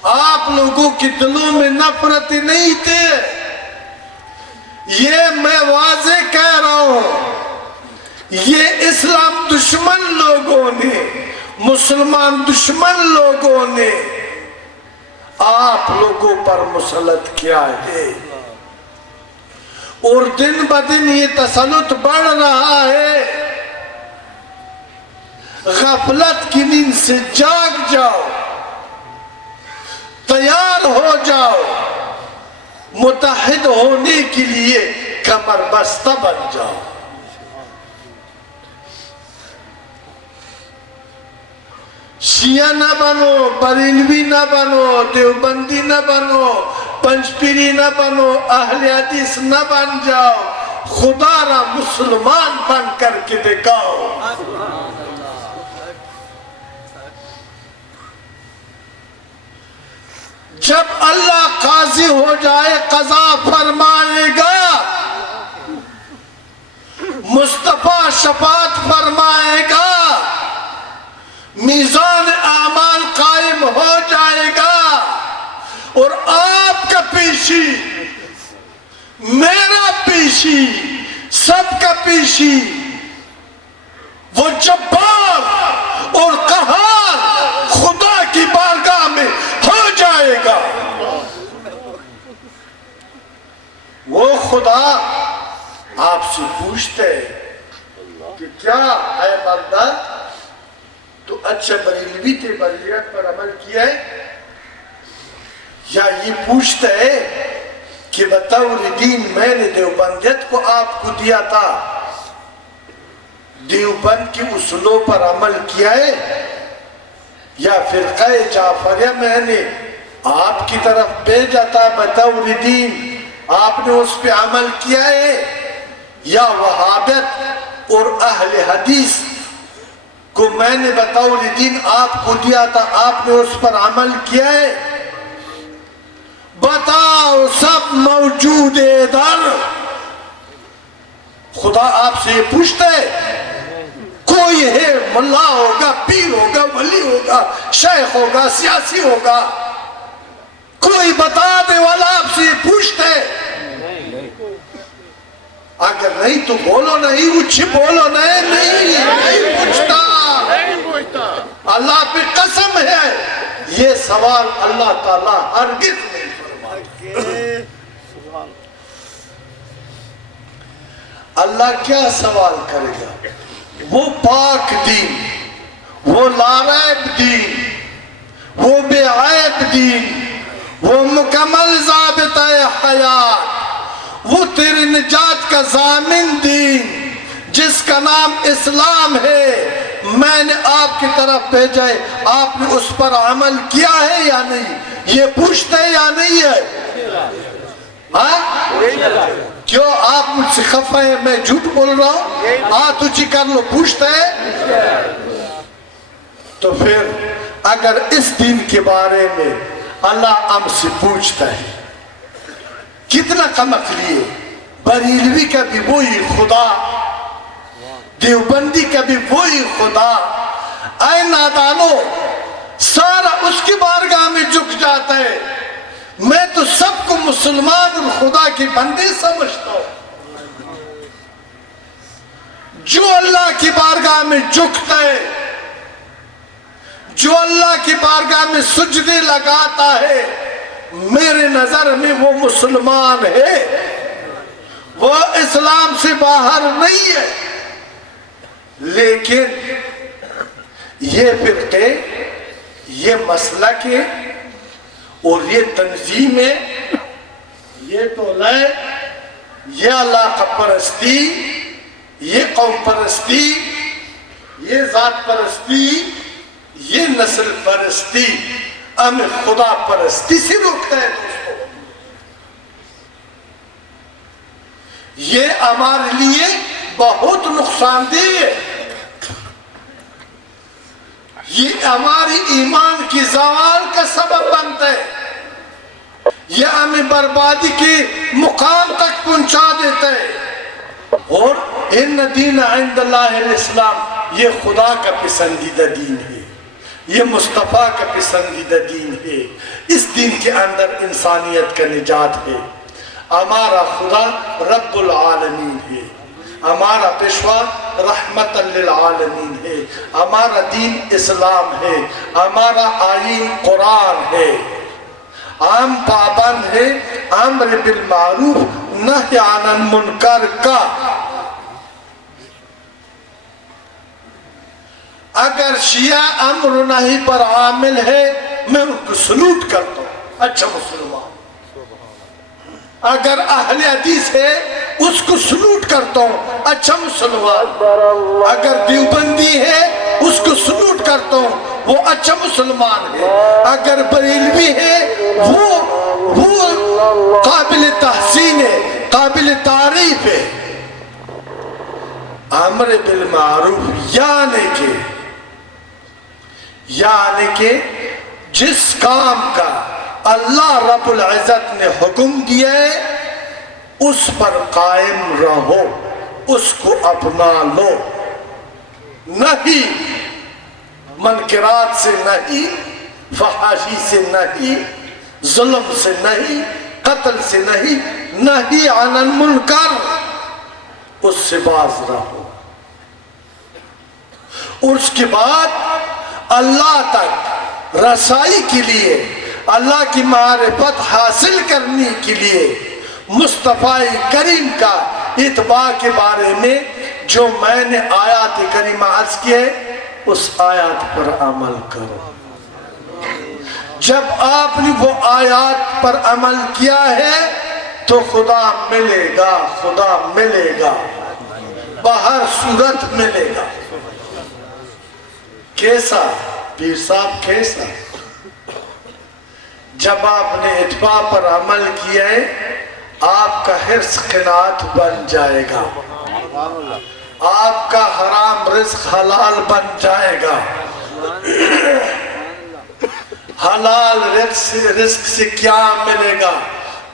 آپ لوگوں کے دلوں میں نفرت نہیں تھے. یہ میں واضح کہہ رہا ہوں، یہ اسلام دشمن لوگوں نے، مسلمان دشمن لوگوں نے آپ لوگوں پر مسلط کیا ہے اور دن بدن یہ تسلط بڑھ رہا ہے. غفلت کی نیند سے جاگ جاؤ، تیار ہو جاؤ، متحد ہونے کے لیے کمر بستہ بن جاؤ. شیعہ نہ بنو، بریلوی نہ بنو، دیوبندی نہ بنو، پنجپیری نہ بنو، اہل حدیث نہ بن جاؤ، خدا را مسلمان بن کر کے دکھاؤ۔ جب اللہ قاضی ہو جائے قضا فرمائے گا، مصطفیٰ شفاعت فرمائے گا، میزان اعمال قائم ہو جائے گا، اور آپ کا پیشی، میرا پیشی، سب کا پیشی، وہ جبار اور قہار خدا کی بارگاہ میں ہو جائے گا۔ وہ خدا آپ سے پوچھتے کہ کیا اے بندہ تو اچھا بریلوی تھے، بریلیت پر عمل کیا ہے؟ یا یہ پوچھتا ہے کہ بطور دین میں نے دیوبندیت کو آپ کو دیا تھا، دیوبند کی اصولوں پر عمل کیا ہے؟ یا فرقہ جعفریہ میں نے آپ کی طرف بھیجا تھا بطور دین، آپ نے اس پہ عمل کیا ہے؟ یا وہابیت اور اہل حدیث کو میں نے بطور دین آپ کو دیا تھا، آپ نے اس پر عمل کیا ہے؟ بتاؤ، سب موجود ہے ادھر۔ خدا آپ سے یہ پوچھتا ہے، کوئی ہے ملا ہوگا، پیر ہوگا، ولی ہوگا، شیخ ہوگا، سیاسی ہوگا، کوئی بتا دے والا آپ سے یہ پوچھتا ہے؟ اگر نہیں تو بولو نہیں، اچھی بولو نہیں پوچھتا۔ اللہ پہ قسم ہے یہ سوال اللہ تعالیٰ ہرگز نہیں فرماتا۔ اللہ کیا سوال کرے گا؟ وہ پاک دین، وہ لاریب دین، وہ بے عیب دین، وہ مکمل ضابطہ حیات، وہ تیری نجات کا ضامن دین جس کا نام اسلام ہے، میں نے آپ کی طرف بھیجا ہے، آپ نے اس پر عمل کیا ہے یا نہیں؟ یہ پوچھتا ہے یا نہیں ہے؟ کیوں آپ مجھ سے خفا ہے؟ میں جھوٹ بول رہا ہوں؟ تجھے کر لو، پوچھتا ہے؟ تو پھر اگر اس دین کے بارے میں اللہ ہم سے پوچھتا ہے، کتنا کم عقلی ہے؟ بریلوی کا بھی وہی خدا، دیوبندی کا بھی وہی خدا، اے نادانو، سارا اس کی بارگاہ میں جھک جاتا ہے۔ میں تو سب کو مسلمان اور خدا کی بندے سمجھتا ہوں۔ جو اللہ کی بارگاہ میں جھکتا ہے، جو اللہ کی بارگاہ میں سجدے لگاتا ہے، میرے نظر میں وہ مسلمان ہے، وہ اسلام سے باہر نہیں ہے۔ لیکن یہ فرقے، یہ مسلک ہے اور یہ تنظیمیں، یہ تولے، یہ علاقہ پرستی، یہ قوم پرستی، یہ ذات پرستی، یہ نسل پرستی ہمیں خدا پرستی سے روکتا ہے۔ دوستو، یہ ہمارے لیے بہت نقصان دہ ہے، یہ ہماری ایمان کی زوال کا سبب بنتا ہے، یہ ہمیں بربادی کے مقام تک پہنچا دیتا ہے۔ اور ان دین عند اللہ الاسلام، یہ خدا کا پسندیدہ دین ہے، یہ مصطفیٰ کا پسندیدہ دین ہے، اس دین کے اندر انسانیت کا نجات ہے۔ ہمارا خدا رب العالمین ہے، ہمارا پیشوا رحمت للعالمین ہے، ہمارا دین اسلام ہے، ہمارا آئین قرآن ہے، ہم پابند ہے امر بالمعروف نہی عن المنکر کا۔ اگر شیعہ امر نہی پر عامل ہے، میں ان کو سلوٹ کرتا ہوں، اچھا مسلمان۔ اگر اہل حدیث ہے، اس کو سلوٹ کرتا ہوں، اچھا مسلمان۔ اگر دیوبندی ہے، اس کو سلوٹ کرتا ہوں، وہ اچھا مسلمان ہے۔ اگر بریلوی ہے وہ قابل تحسین ہے، قابل تعریف ہے۔ امر بالمعروف یعنی کہ جس کام کا اللہ رب العزت نے حکم دیا ہے اس پر قائم رہو، اس کو اپنا لو، نہیں منکرات سے نہیں، فحاشی سے نہیں، ظلم سے نہیں، قتل سے نہیں، نہی عن المنکر، اس سے باز رہو۔ اور اس کے بعد اللہ تک رسائی کے لیے، اللہ کی معرفت حاصل کرنے کے لیے مصطفیٰ کریم کا اتباع کے بارے میں جو میں نے آیات کریمہ عرض کیے اس آیات پر عمل کرو۔ جب آپ نے وہ آیات پر عمل کیا ہے تو خدا ملے گا، خدا ملے گا، بہر صورت ملے گا۔ کیسا پیر صاحب، کیسا؟ جب آپ نے اتباع پر عمل کیا ہے آپ کا حرص قناعت بن جائے گا، آپ کا حرام رزق حلال بن جائے گا، حلال رزق سے کیا ملے گا؟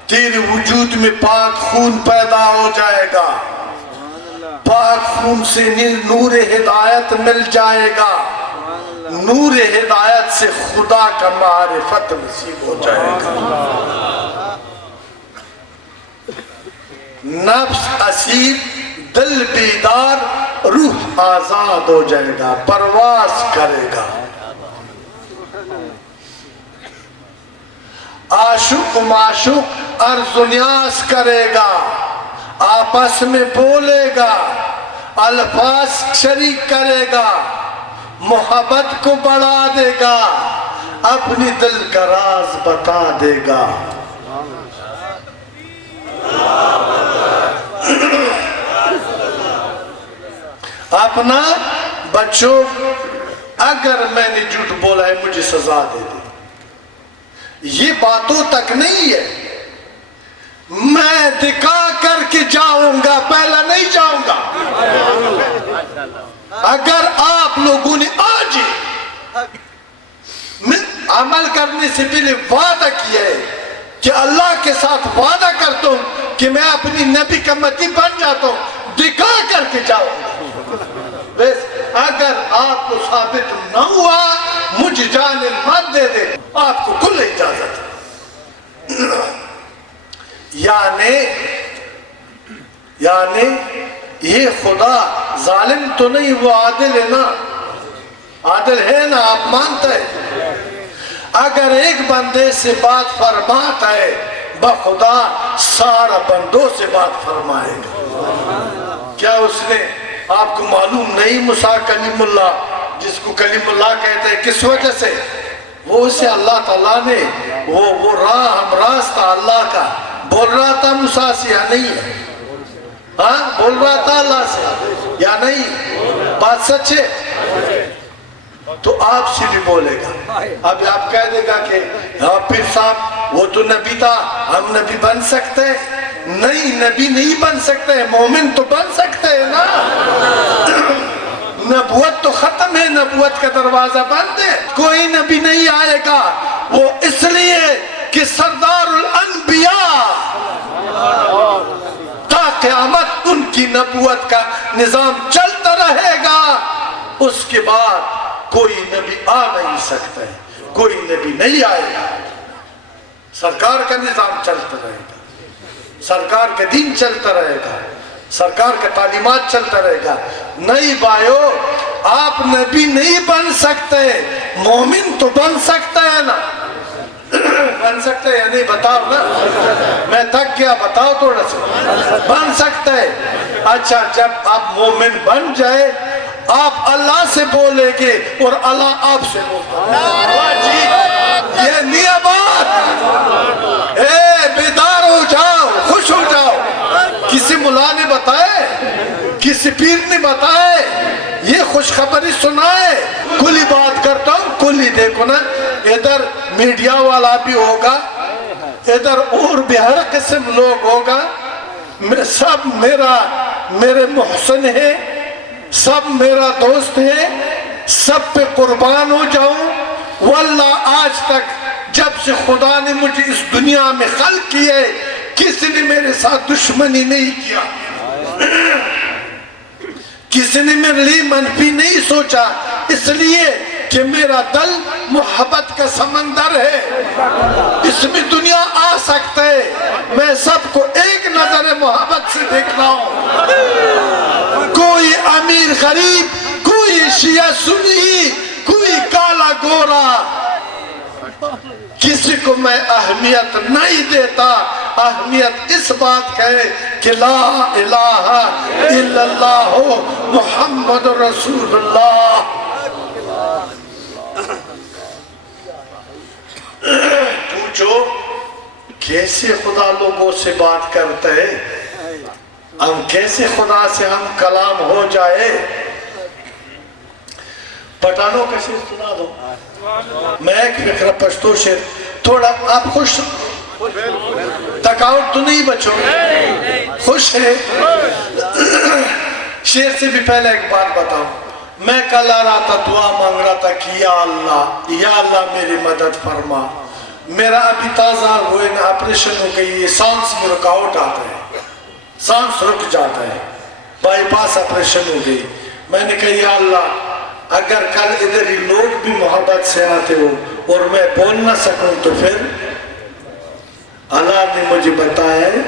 تیرے وجود میں پاک خون پیدا ہو جائے گا، پاک خون سے نور ہدایت مل جائے گا، نور ہدایت سے خدا کا معرفت نصیب ہو جائے گا، نفس اسیر، دل بیدار، روح آزاد ہو جائے گا، پرواز کرے گا، عاشق معشوق عرض و نیاز کرے گا، آپس میں بولے گا، الفاظ شریک کرے گا، محبت کو بڑھا دے گا، اپنی دل کا راز بتا دے گا۔ اپنا بچوں، اگر میں نے جھوٹ بولا ہے مجھے سزا دے دے، یہ باتوں تک نہیں ہے، میں دکھا کر کے جاؤں گا، پہلا نہیں جاؤں گا۔ اگر آپ لوگوں نے آج عمل کرنے سے پہلے وعدہ کیا ہے کہ اللہ کے ساتھ وعدہ کرتا ہوں کہ میں اپنی نبی کا متی بن جاتا ہوں، دکھا کر کے جاؤں گا، بس اگر آپ کو ثابت نہ ہوا مجھے جانے مت دے دے، آپ کو کل اجازت ہے۔ یعنی یہ خدا ظالم تو نہیں، وہ عادل ہے نا، عادل ہے نا، آپ مانتا ہے؟ اگر ایک بندے سے بات فرماتا ہے بخدا سارا بندوں سے بات فرمائے گا۔ کیا اس نے آپ کو معلوم نہیں موسیٰ کلیم اللہ جس کو کلیم اللہ کہتے ہیں کس وجہ سے؟ وہ اسے اللہ تعالیٰ نے وہ راہ ہم راستہ اللہ کا بول رہا تھا موسیٰ سے یا نہیں ہے؟ ہاں بول رہا تھا اللہ سے یا نہیں؟ بات سچ ہے تو آپ سے بھی بولے گا۔ اب آپ کہہ دے گا کہ پیر صاحب وہ تو نبی تھا، ہم نبی بن سکتے نہیں، نبی نہیں بن سکتے، مومن تو بن سکتے ہیں نا۔ نبوت تو ختم ہے، نبوت کا دروازہ بند ہے، کوئی نبی نہیں آئے گا، وہ اس لیے کہ سردار الانبیاء تا قیامت ان کی نبوت کا نظام چلتا رہے گا، اس کے بعد کوئی نبی آ نہیں سکتا ہے، کوئی نبی نہیں آئے گا، سرکار کا نظام چلتا رہے گا، سرکار کا دین چلتا رہے گا، سرکار کا تعلیمات چلتا رہے گا۔ نہیں بھائیو، آپ نبی نہیں بن سکتے، مومن تو بن سکتا ہے نا، بن سکتے ہیں یا نہیں بتاؤ نا، میں تھک گیا، بتاؤ تھوڑا سا، بن سکتا ہے۔ اچھا جب آپ مومن بن جائے آپ اللہ سے بولیں گے اور اللہ آپ سے بولتا، یہ نہیں بات، بیدار ہو جاؤ، خوش ہو جاؤ۔ کسی ملا نے بتائے، کسی پیر نے بتائے، یہ خوشخبری سنائے. کلی بات کرتا ہوں, کلی دیکھو نا, ادھر میڈیا والا بھی ہوگا, ادھر اور بھی ہر قسم لوگ ہوگا, سب میرے محسن ہے, سب میرا دوست ہے, سب پہ قربان ہو جاؤں. واللہ آج تک جب سے خدا نے مجھے اس دنیا میں خلق کیے کسی نے میرے ساتھ دشمنی نہیں کیا, کسی نے میرے لیے منفی نہیں سوچا, اس لیے کہ میرا دل محبت کا سمندر ہے, اس میں دنیا آ سکتا ہے, میں سب کو ایک نظر محبت سے دیکھنا ہوں. کوئی امیر غریب, کوئی شیعہ سنی, کوئی کالا گورا, کسی کو میں اہمیت نہیں دیتا. اہمیت اس بات کا ہے کہ لا الہ الا اللہ محمد رسول اللہ. پوچھو کیسے خدا لوگوں سے بات کرتا ہے, ہم کیسے خدا سے ہم کلام ہو جائے. پٹھانوں کا شعر سنا دو, میں ایک فکرہ پشتو شعر, تھوڑا آپ خوش, تھکاوٹ تو نہیں بچو, خوش ہے. شعر سے بھی پہلے ایک بات بتاؤں, میں کل آ رہا تھا, دعا مانگ رہا تھا کہ یا اللہ میری مدد فرما. میرا ابھی تازہ ہوئے نا آپریشن ہو گئی, سانس میں رکاوٹ آتا ہے, سانس رک جاتا ہے, بائی پاس آپریشن ہو گئی. میں نے کہا یا اللہ اگر کل ادھر ہی لوگ بھی محبت سے آتے ہو اور میں بول نہ سکوں تو پھر اللہ نے مجھے بتایا ہے,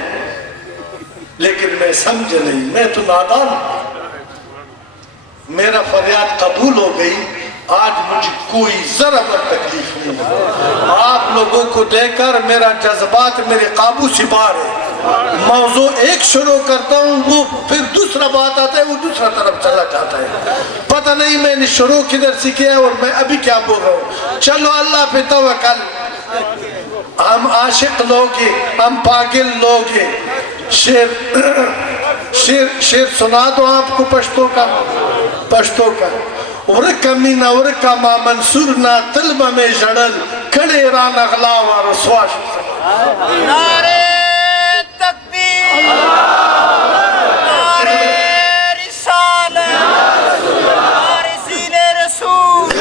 لیکن میں سمجھ نہیں, میں تو نادان ہوں. میرا فریاد قبول ہو گئی, آج مجھے کوئی ذرا تکلیف نہیں ہے. آپ لوگوں کو دیکھ کر میرا جذبات میرے قابو سے باہر ہے. موضوع ایک شروع کرتا ہوں, وہ پھر دوسرا بات آتا ہے, وہ دوسرا طرف چلا جاتا ہے. پتہ نہیں میں نے شروع کدھر سے کیا اور میں ابھی کیا بول رہا ہوں. چلو اللہ پہ توکل. ہم عاشق لوگ ہیں, ہم پاگل لوگ ہیں. شیر سنا دو آپ کو پشتو کا. ورکا من ورکا ما منصور نا طلب میں جڑل کھڑے ران اغلا و رسواش. نعرہ تکبیر, نعرہ رسالت, نعرہ سین رسول.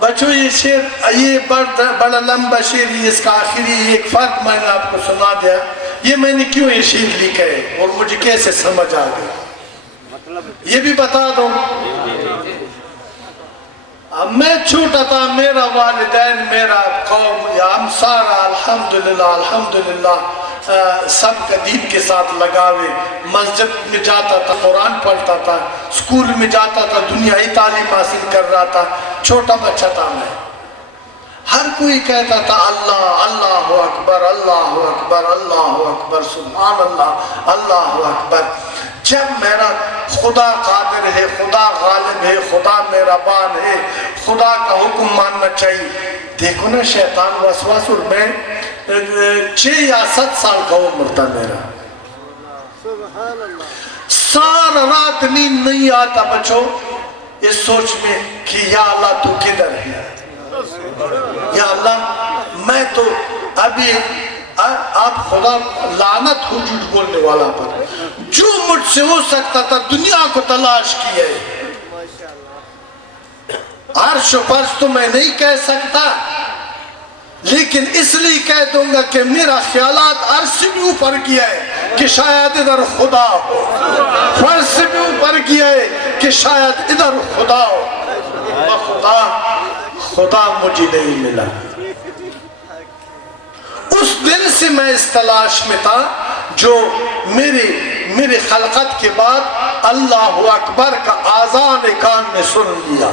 بچو یہ شعر, یہ بڑا لمبا شعر, اس کا آخری ایک فرق میں نے آپ کو سنا دیا. یہ میں نے کیوں یہ شعر لکھا ہے اور مجھے کیسے سمجھ آ گیا یہ بھی بتا دوں. میں چھوٹا تھا, میرا والدین, میرا قوم یا ہم سارا الحمدللہ سب کا دین کے ساتھ لگاوے. مسجد میں جاتا تھا, قرآن پڑھتا تھا, اسکول میں جاتا تھا, دنیائی تعلیم حاصل کر رہا تھا. چھوٹا بچہ تھا میں, ہر کوئی کہتا تھا اللہ اکبر, اللہ اکبر, اللہ اکبر, سبحان اللہ, اللہ اکبر. جب میرا خدا قادر ہے, خدا غالب ہے, خدا مہربان ہے, خدا کا حکم ماننا چاہیے. دیکھو نا شیطان وسواس. اور میں 6 یا 7 سال کا عمر تھا میرا, سارا رات نیند نہیں آتا بچو اس سوچ میں کہ یا اللہ تو کدھر ہے, یا اللہ میں تو ابھی, آپ خدا لعنت ہو جھوٹ بولنے والا پر, جو مجھ سے ہو سکتا تھا دنیا کو تلاش کیا ہے. عرش و فرش تو میں نہیں کہہ سکتا, لیکن اس لیے کہہ دوں گا کہ میرا خیالات عرش سے بھی اوپر کیا ہے کہ شاید ادھر خدا ہو, فرش سے بھی اوپر کیا ہے کہ شاید ادھر خدا ہو. خدا مجھے نہیں ملا. اس دن سے میں اس تلاش میں تھا جو میری خلقت کے بعد اللہ اکبر کا آذان کان میں سن لیا.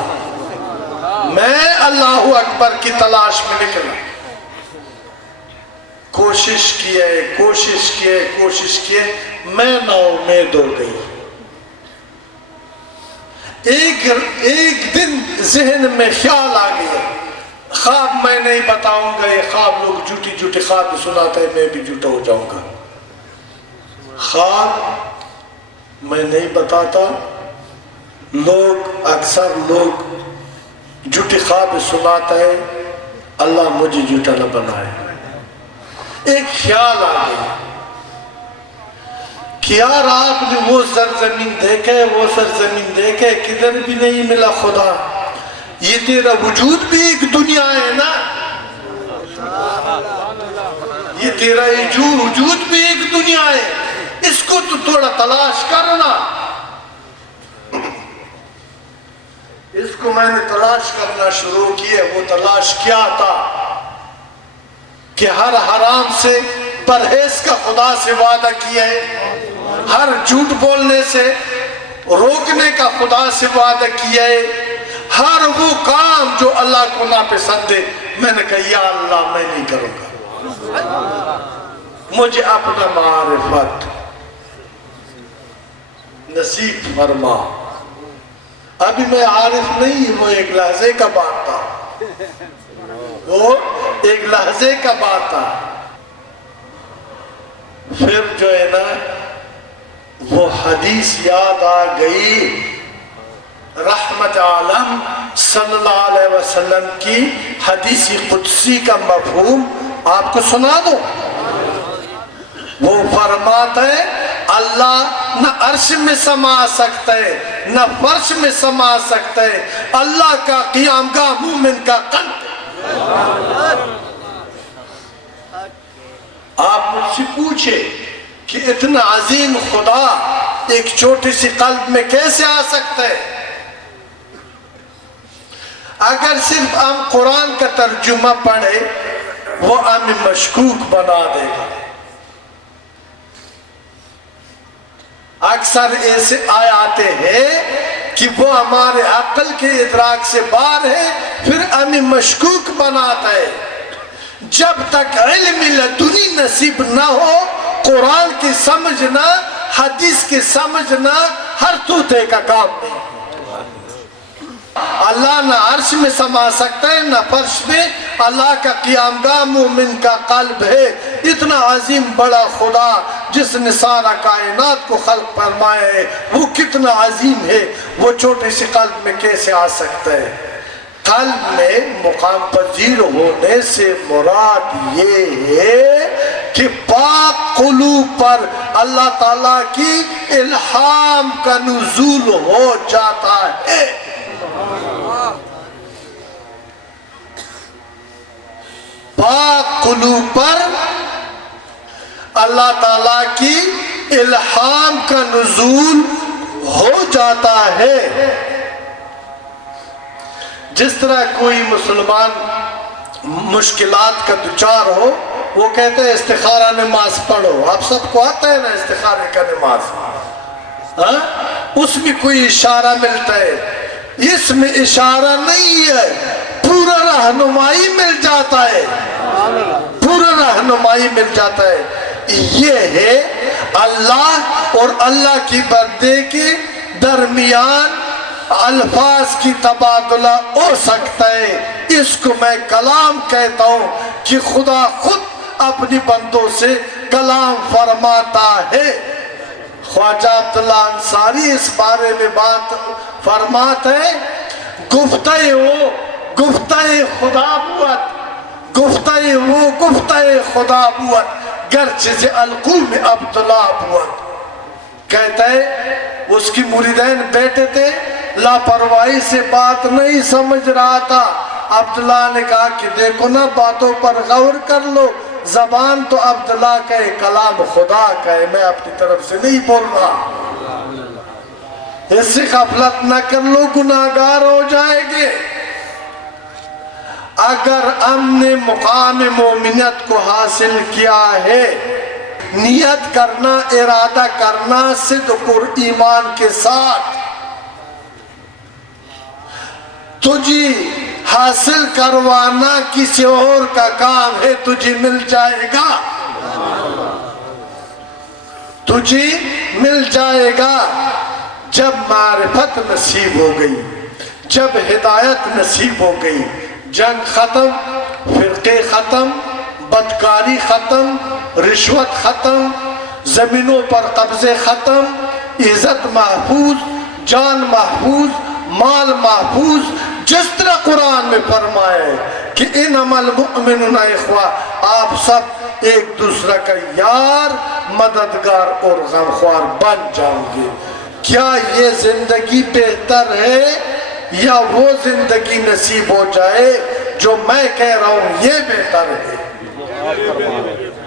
میں اللہ اکبر کی تلاش میں نکلا, کوشش کیے, میں نا امید ہو گئی. ایک دن ذہن میں خیال آ گیا, خواب میں نہیں بتاؤں گا, یہ خواب لوگ جھوٹی خواب سناتے ہیں, میں بھی جھوٹا ہو جاؤں گا. خواب میں نہیں بتاتا, لوگ اکثر جھوٹی خواب سناتا ہے، اللہ مجھے جھوٹا نہ بنائے۔ ایک خیال آ گیا کہ یار آپ نے وہ سرزمین دیکھے کدھر بھی نہیں ملا خدا، یہ تیرا وجود بھی ایک دنیا ہے نا، یہ تیرا وجود بھی ایک دنیا ہے، اس کو تو تھوڑا تلاش کرنا۔ اس کو میں نے تلاش کرنا شروع کیا۔ وہ تلاش کیا تھا کہ ہر حرام سے پرہیز کا خدا سے وعدہ کیا ہے، ہر جھوٹ بولنے سے روکنے کا خدا سے وعدہ کیا ہے، ہر وہ کام جو اللہ کو ناپسند ہے میں نے کہا یا اللہ میں نہیں کروں گا، مجھے اپنا معرفت نصیب فرما۔ ابھی میں عارف نہیں، وہ ایک لحظے کا بات تھا، وہ ایک لحظے کا بات تھا۔ پھر جو ہے نا وہ حدیث یاد آ گئی، رحمت عالم صلی اللہ علیہ وسلم کی حدیث قدسی کا مفہوم آپ کو سنا دو۔ وہ فرماتا ہے اللہ نہ عرش میں سما سکتا ہے نہ فرش میں سما سکتا ہے، اللہ کا قیام گاہ مومن کا قلب۔ آپ مجھ سے پوچھے کہ اتنا عظیم خدا ایک چھوٹی سی قلب میں کیسے آ سکتا ہے؟ اگر صرف ہم قرآن کا ترجمہ پڑھے وہ ہمیں مشکوک بنا دے گا۔ اکثر ایسے آیات ہیں کہ وہ ہمارے عقل کے ادراک سے باہر ہے، پھر ہمیں مشکوک بناتا ہے۔ جب تک علم لدنی نصیب نہ ہو، قرآن کی سمجھنا، حدیث کی سمجھنا ہر طوطے کا کام نہیں۔ اللہ نہ عرش میں سما سکتا ہے نہ فرش میں، اللہ کا قیام گاہ مومن کا قلب ہے۔ اتنا عظیم بڑا خدا جس نے سارا کائنات کو خلق فرمایا ہے وہ کتنا عظیم ہے، وہ چھوٹے سے قلب میں کیسے آ سکتا ہے؟ قلب میں مقام پذیر ہونے سے مراد یہ ہے کہ پاک قلوب پر اللہ تعالیٰ کی الہام کا نزول ہو جاتا ہے۔ پاک قلوب پر اللہ تعالیٰ کی الہام کا نزول ہو جاتا ہے۔ جس طرح کوئی مسلمان مشکلات کا دچار ہو، وہ کہتے ہیں استخارہ نماز پڑھو۔ آپ سب کو آتا ہے نا استخارے کا نماز؟ اس میں کوئی اشارہ ملتا ہے، اس میں اشارہ نہیں ہے، پورا رہنمائی مل جاتا ہے، پورا رہنمائی مل جاتا ہے۔ یہ ہے اللہ اور اللہ کی بندے کے درمیان الفاظ کی تبادلہ ہو سکتا ہے۔ اس کو میں کلام کہتا ہوں کہ خدا خود اپنی بندوں سے کلام فرماتا ہے۔ خواجہ عبداللہ انصاری اس بارے میں بات فرماتا ہے، گفتہ خدا بوت، گفتہ خدا بوت گرچہ القلب میں عبداللہ بوت۔ کہتا ہے اس کی مریدین بیٹھے تھے، لاپرواہی سے بات نہیں سمجھ رہا تھا۔ عبداللہ نے کہا کہ دیکھو نا باتوں پر غور کر لو، زبان تو عبداللہ کا ہے، کلام خدا کا ہے، میں اپنی طرف سے نہیں بول رہا۔ اس سے غفلت نہ کر لو، گناہگار ہو جائے گے۔ اگر ہم نے مقام مومنیت کو حاصل کیا ہے، نیت کرنا، ارادہ کرنا صدق اور ایمان کے ساتھ، تجھے حاصل کروانا کسی اور کا کام ہے، تجھے مل جائے گا، تجھے مل جائے گا۔ جب معرفت نصیب ہو گئی، جب ہدایت نصیب ہو گئی، جنگ ختم، فرقے ختم، بدکاری ختم، رشوت ختم، زمینوں پر قبضے ختم، عزت محفوظ، جان محفوظ، مال محفوظ، جس طرح قرآن میں فرمایا ہے کہ انما المؤمنون اخوہ، آپ سب ایک دوسرے کا یار، مددگار اور غمخوار بن جاؤ گے۔ کیا یہ زندگی بہتر ہے یا وہ زندگی نصیب ہو جائے جو میں کہہ رہا ہوں یہ بہتر ہے؟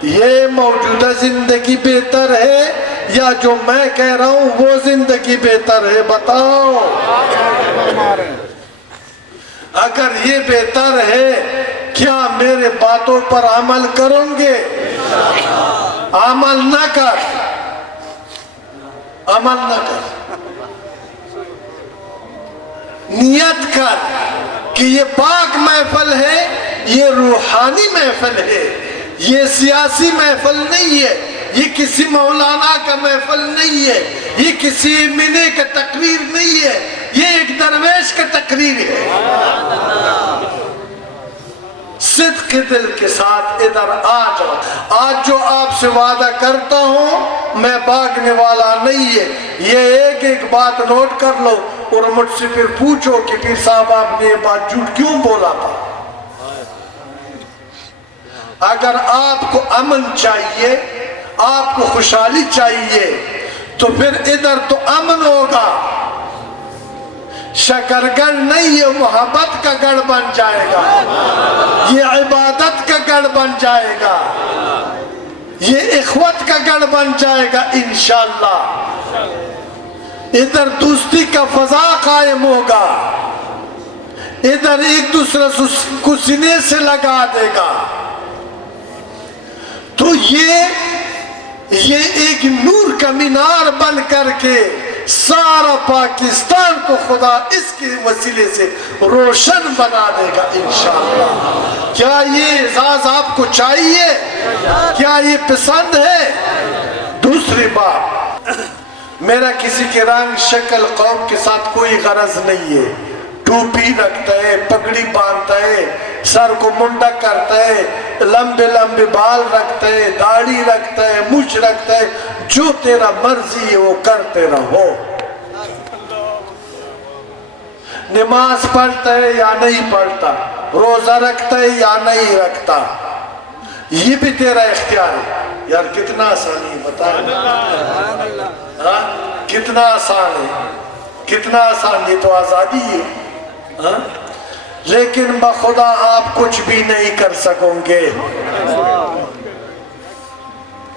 یہ موجودہ زندگی بہتر ہے یا جو میں کہہ رہا ہوں وہ زندگی بہتر ہے؟ بتاؤ۔ اگر یہ بہتر ہے کیا میرے باتوں پر عمل کرو گے؟ عمل نہ کر، عمل نہ کر، نیت کر کہ یہ پاک محفل ہے، یہ روحانی محفل ہے، یہ سیاسی محفل نہیں ہے، یہ کسی مولانا کا محفل نہیں ہے، یہ کسی منے کا تقریر نہیں ہے، یہ ایک درویش کا تقریر ہے۔ صدق دل کے ساتھ ادھر آ جاؤ۔ آج جو آپ سے وعدہ کرتا ہوں میں بھاگنے والا نہیں ہے، یہ ایک ایک بات نوٹ کر لو اور مجھ سے پھر پوچھو کہ پیر صاحب آپ نے یہ بات جھوٹ کیوں بولا تھا۔ اگر آپ کو امن چاہیے، آپ کو خوشحالی چاہیے تو پھر ادھر تو امن ہوگا، شکرگڑھ نہیں، یہ محبت کا گڑھ بن جائے گا، یہ عبادت کا گڑھ بن جائے گا، یہ اخوت کا گڑھ بن جائے گا انشاءاللہ۔ ادھر دوستی کا فضا قائم ہوگا، ادھر ایک دوسرے کو سینے سے لگا دے گا۔ تو یہ ایک نور کا مینار بن کر کے سارا پاکستان کو خدا اس کے وسیلے سے روشن بنا دے گا انشاءاللہ۔ کیا یہ اعزاز آپ کو چاہیے؟ کیا یہ پسند ہے؟ دوسری بات، میرا کسی کے رنگ شکل قوم کے ساتھ کوئی غرض نہیں ہے۔ ٹوپی رکھتا ہے، پگڑی باندھتا ہے، سر کو منڈا کرتا ہے، لمبے لمبے بال رکھتا ہے، داڑھی رکھتا ہے، مچھ رکھتا ہے، جو تیرا مرضی ہے وہ کرتے رہو۔ نماز پڑھتا ہے یا نہیں پڑھتا، روزہ رکھتا ہے یا نہیں رکھتا، یہ بھی تیرا اختیار ہے۔ یار کتنا آسان ہے بتائیں، کتنا آسان ہے، کتنا آسان، یہ تو آزادی ہے۔ لیکن بخدا آپ کچھ بھی نہیں کر سکو گے۔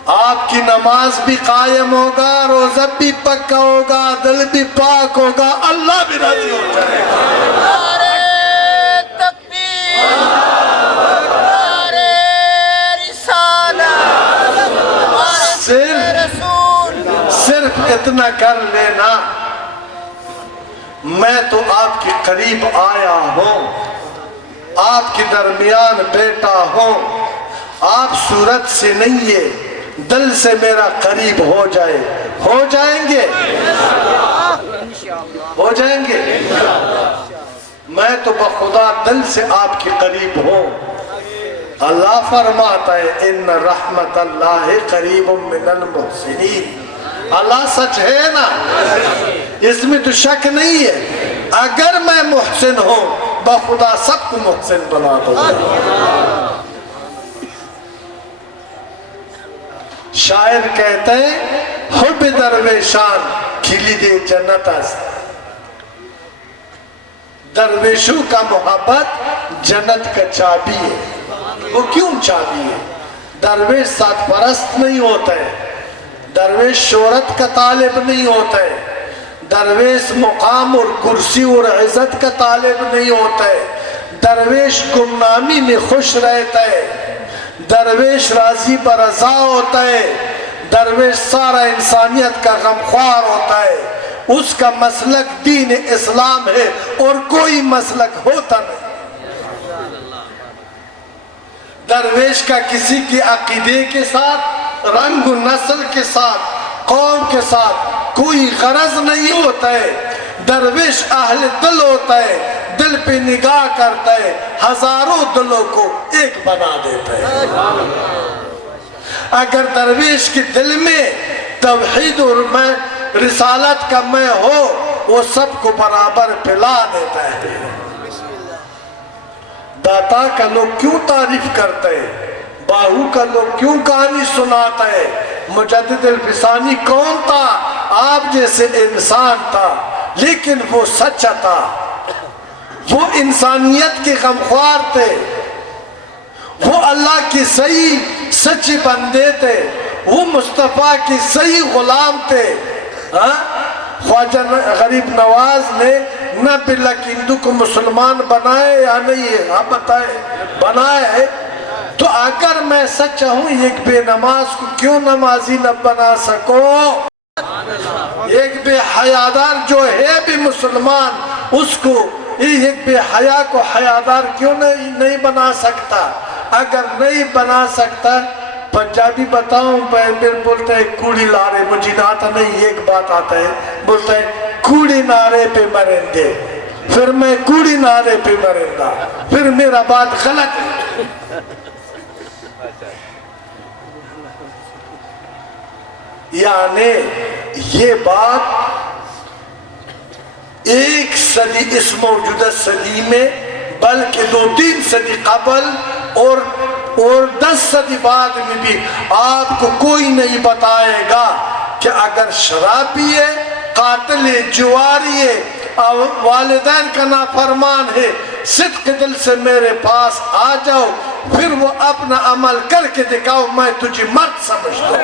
آپ کی نماز بھی قائم ہوگا، روزہ بھی پکا ہوگا، دل بھی پاک ہوگا، اللہ بھی راضی ہو جائے گا۔ نعرہ تکبیر، نعرہ رسالت، نعرہ رسول۔ صرف اتنا کر لینا، میں تو آپ کے قریب آیا ہوں، آپ کے درمیان بیٹا ہوں، آپ صورت سے نہیں ہے، دل سے میرا قریب ہو جائے، ہو جائیں گے، ہو جائیں گے۔ میں تو بخدا دل سے آپ کے قریب ہوں۔ اللہ فرماتا ہے ان رحمت اللہ قریب من المحسنین۔ اللہ سچ ہے نا، اس میں تو شک نہیں ہے۔ اگر میں محسن ہوں بخدا سب کو محسن بنا دوں۔ شاعر کہتے ہیں حب درویشان کلید جنت است، درویشوں کا محبت جنت کا چابی ہے۔ وہ کیوں چابی ہے؟ درویش ساتھ پرست نہیں ہوتا ہے، درویش شہرت کا طالب نہیں ہوتا ہے، درویش مقام اور کرسی اور عزت کا طالب نہیں ہوتا ہے، درویش گمنامی میں خوش رہتا ہے، درویش راضی برضا ہوتا ہے، درویش سارا انسانیت کا غمخوار ہوتا ہے، اس کا مسلک دین اسلام ہے اور کوئی مسلک ہوتا نہیں۔ درویش کا کسی کے عقیدے کے ساتھ، رنگ و نسل کے ساتھ، قوم کے ساتھ کوئی غرض نہیں ہوتا ہے۔ درویش اہل دل ہوتا ہے، دل پہ نگاہ کرتا ہے، ہزاروں دلوں کو ایک بنا دیتا ہے۔ اگر درویش کے دل میں توحید اور رسالت کا میں ہو وہ سب کو برابر پلا دیتا ہے۔ داتا کا لوگ کیوں تعریف کرتے ہیں، باہو کا لوگ کیوں کہانی سناتا ہے؟ مجدد الفسانی کون تھا؟ آپ جیسے انسان تھا، لیکن وہ سچا تھا، وہ انسانیت کے غمخوار تھے، وہ اللہ کی صحیح سچے بندے تھے، وہ مصطفیٰ کی صحیح غلام تھے۔ خواجہ غریب نواز نے نہ بلک ہندو کو مسلمان بنائے یا نہیں ہے؟ ہاں بتائے، بنائے ہے۔ تو اگر میں سچا ہوں، ایک بے نماز کو کیوں نمازی نہ بنا سکوں؟ ایک بے حیادار جو ہے بھی مسلمان، اس کو ایک بے حیا کو حیادار کیوں نہیں بنا سکتا؟ اگر نہیں بنا سکتا، پنجابی بتاؤں، بولتا ہے کوڑی لارے، مجھے نہ آتا نہیں، ایک بات آتا ہے، بولتا ہے کوڑی نارے پہ مرندے، پھر میں کوڑی نارے پہ مرندہ، پھر میرا بات غلط ہے۔ یعنی یہ بات ایک صدی اس موجودہ صدی میں، بلکہ 2-3 صدی قبل اور 10 صدی بعد میں بھی آپ کو کوئی نہیں بتائے گا کہ اگر شراب پیے، قاتل ہے، جواری ہے، والدین کا نافرمان ہے، صدق دل سے میرے پاس آ جاؤ، پھر وہ اپنا عمل کر کے دکھاؤ، میں تجھے مرد سمجھتا ہوں۔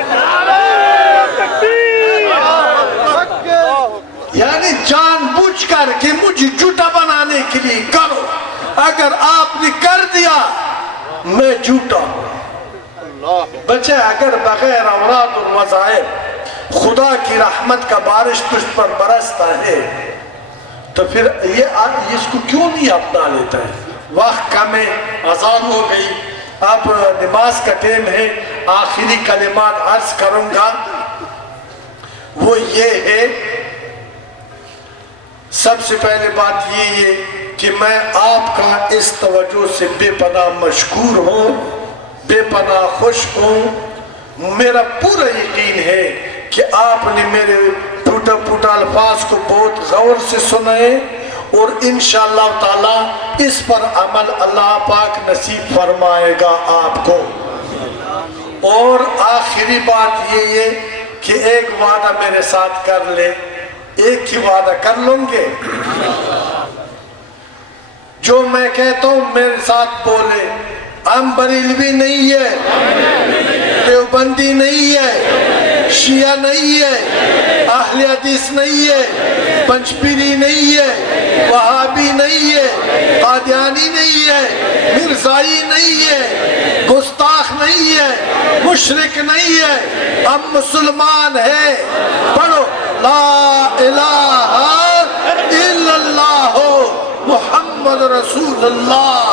یعنی جان بوجھ کر کے مجھے جھوٹا بنانے کے لیے کرو، اگر آپ نے کر دیا میں جھوٹا ہوں۔ بچے اگر بغیر اوراد اور وظائف خدا کی رحمت کا بارش تجھ پر برستا ہے تو پھر یہ اس کو کیوں نہیں اپنا لیتا ہے؟ وقت کم ہے، اذان ہو گئی، اب نماز کا ٹائم ہے، آخری کلمات عرض کروں گا، وہ یہ ہے، سب سے پہلے بات یہ ہے کہ میں آپ کا اس توجہ سے بے پناہ مشکور ہوں، بے پناہ خوش ہوں۔ میرا پورا یقین ہے کہ آپ نے میرے ٹوٹا پھوٹا الفاظ کو بہت غور سے سنائے، اور انشاءاللہ تعالی اس پر عمل اللہ پاک نصیب فرمائے گا آپ کو۔ اور آخری بات یہ ہے کہ ایک وعدہ میرے ساتھ کر لے، ایک ہی وعدہ کر لوں گے، جو میں کہتا ہوں میرے ساتھ بولے۔ ہم بریلوی نہیں ہے، دیوبندی نہیں ہے، شیعہ نہیں ہے، اہل حدیث نہیں ہے، پنجپیری نہیں ہے، وہابی نہیں ہے، قادیانی نہیں ہے، مرزائی نہیں ہے، گستاخ نہیں ہے، مشرک نہیں ہے، ہم مسلمان ہیں۔ پڑھو لا الہ الا اللہ محمد رسول اللہ۔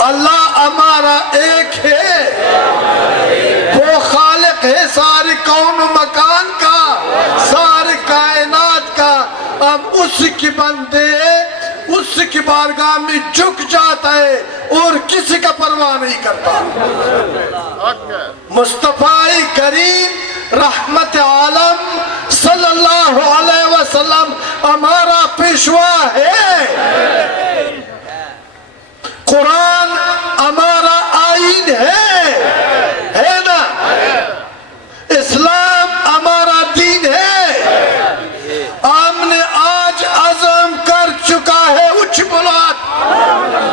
اللہ ہمارا ایک ہے، وہ خالق ہے سارے کون و مکان کا، سارے کائنات کا، ہم اس کی بندے، اس کی بارگاہ میں جھک جاتا ہے اور کسی کا پرواہ نہیں کرتا۔ مصطفی کریم رحمت عالم صلی اللہ علیہ وسلم ہمارا پیشوا ہے، قرآن ہمارا آئین ہے نا، اسلام ہمارا دین ہے۔ ہم نے آج عزم کر چکا ہے، اچھ بلاد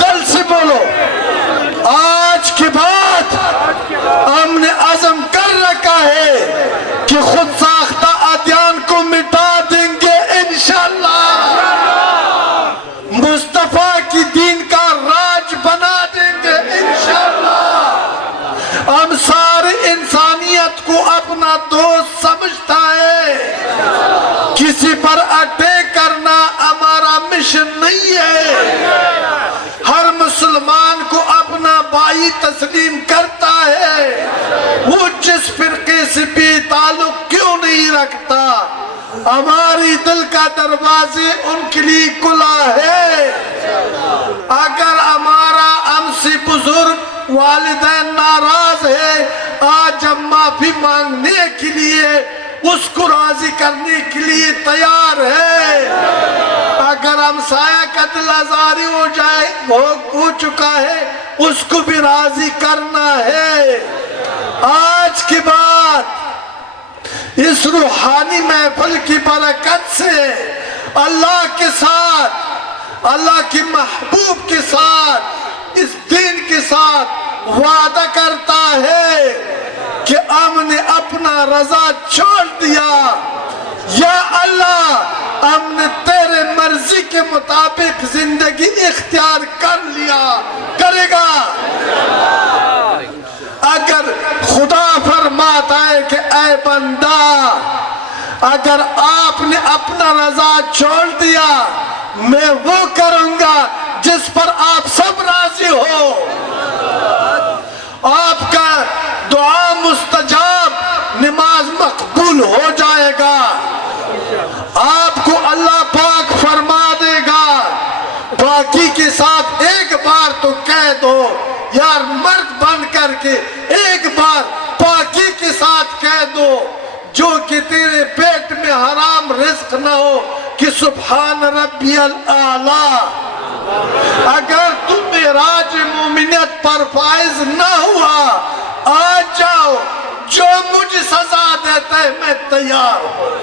دل سے بولو، آج کے بعد ہم نے عزم کر رکھا ہے کہ خود ساختہ ادیان کو مٹا دیں گے انشاءاللہ، مصطفیٰ کی دین کا راج بنا دیں گے انشاءاللہ۔ ہم ساری انسانیت کو اپنا دوست سمجھتا ہے، کسی پر اٹیک کرنا ہمارا مشن نہیں ہے، ہر مسلمان کو اپنا بھائی تسلیم کرتا ہے، وہ جس فرقے سے بھی تعلق کیوں نہیں رکھتا، ہماری دل کا دروازے ان کے لیے کھلا ہے۔ اگر ہمارا ہم سے بزرگ والدین ناراض ہے، آج ہم معافی مانگنے کے لیے اس کو راضی کرنے کے لیے تیار ہے۔ اگر ہمسایہ کا دل آزاری ہو جائے ہو چکا ہے، اس کو بھی راضی کرنا ہے۔ آج کی بات اس روحانی محفل کی برکت سے اللہ کے ساتھ، اللہ کے محبوب کے ساتھ، اس دین کے ساتھ وعدہ کرتا ہے کہ ہم نے اپنا رضا چھوڑ دیا، یا اللہ ہم نے تیرے مرضی کے مطابق زندگی اختیار کر لیا، کرے گا۔ اگر خدا فرماتا ہے کہ اے بندہ، اگر آپ نے اپنا رضا چھوڑ دیا، میں وہ کروں گا جس پر آپ سب راضی ہو۔ آپ کا دعا مستجاب، نماز مقبول ہو جائے گا۔ آپ کو اللہ پاک فرما دے گا۔ باقی کے ساتھ ایک بار تو کہہ دو، یار مرد بن کر کے ایک بار باقی کے ساتھ کہہ دو، جو کہ تیرے پیٹ میں حرام رزق نہ ہو، کہ سبحان ربی الاعلیٰ۔ اگر تم معراج مومنیت پر فائز نہ ہوا، آ جاؤ، جو مجھے سزا دیتا ہے میں تیار ہوں۔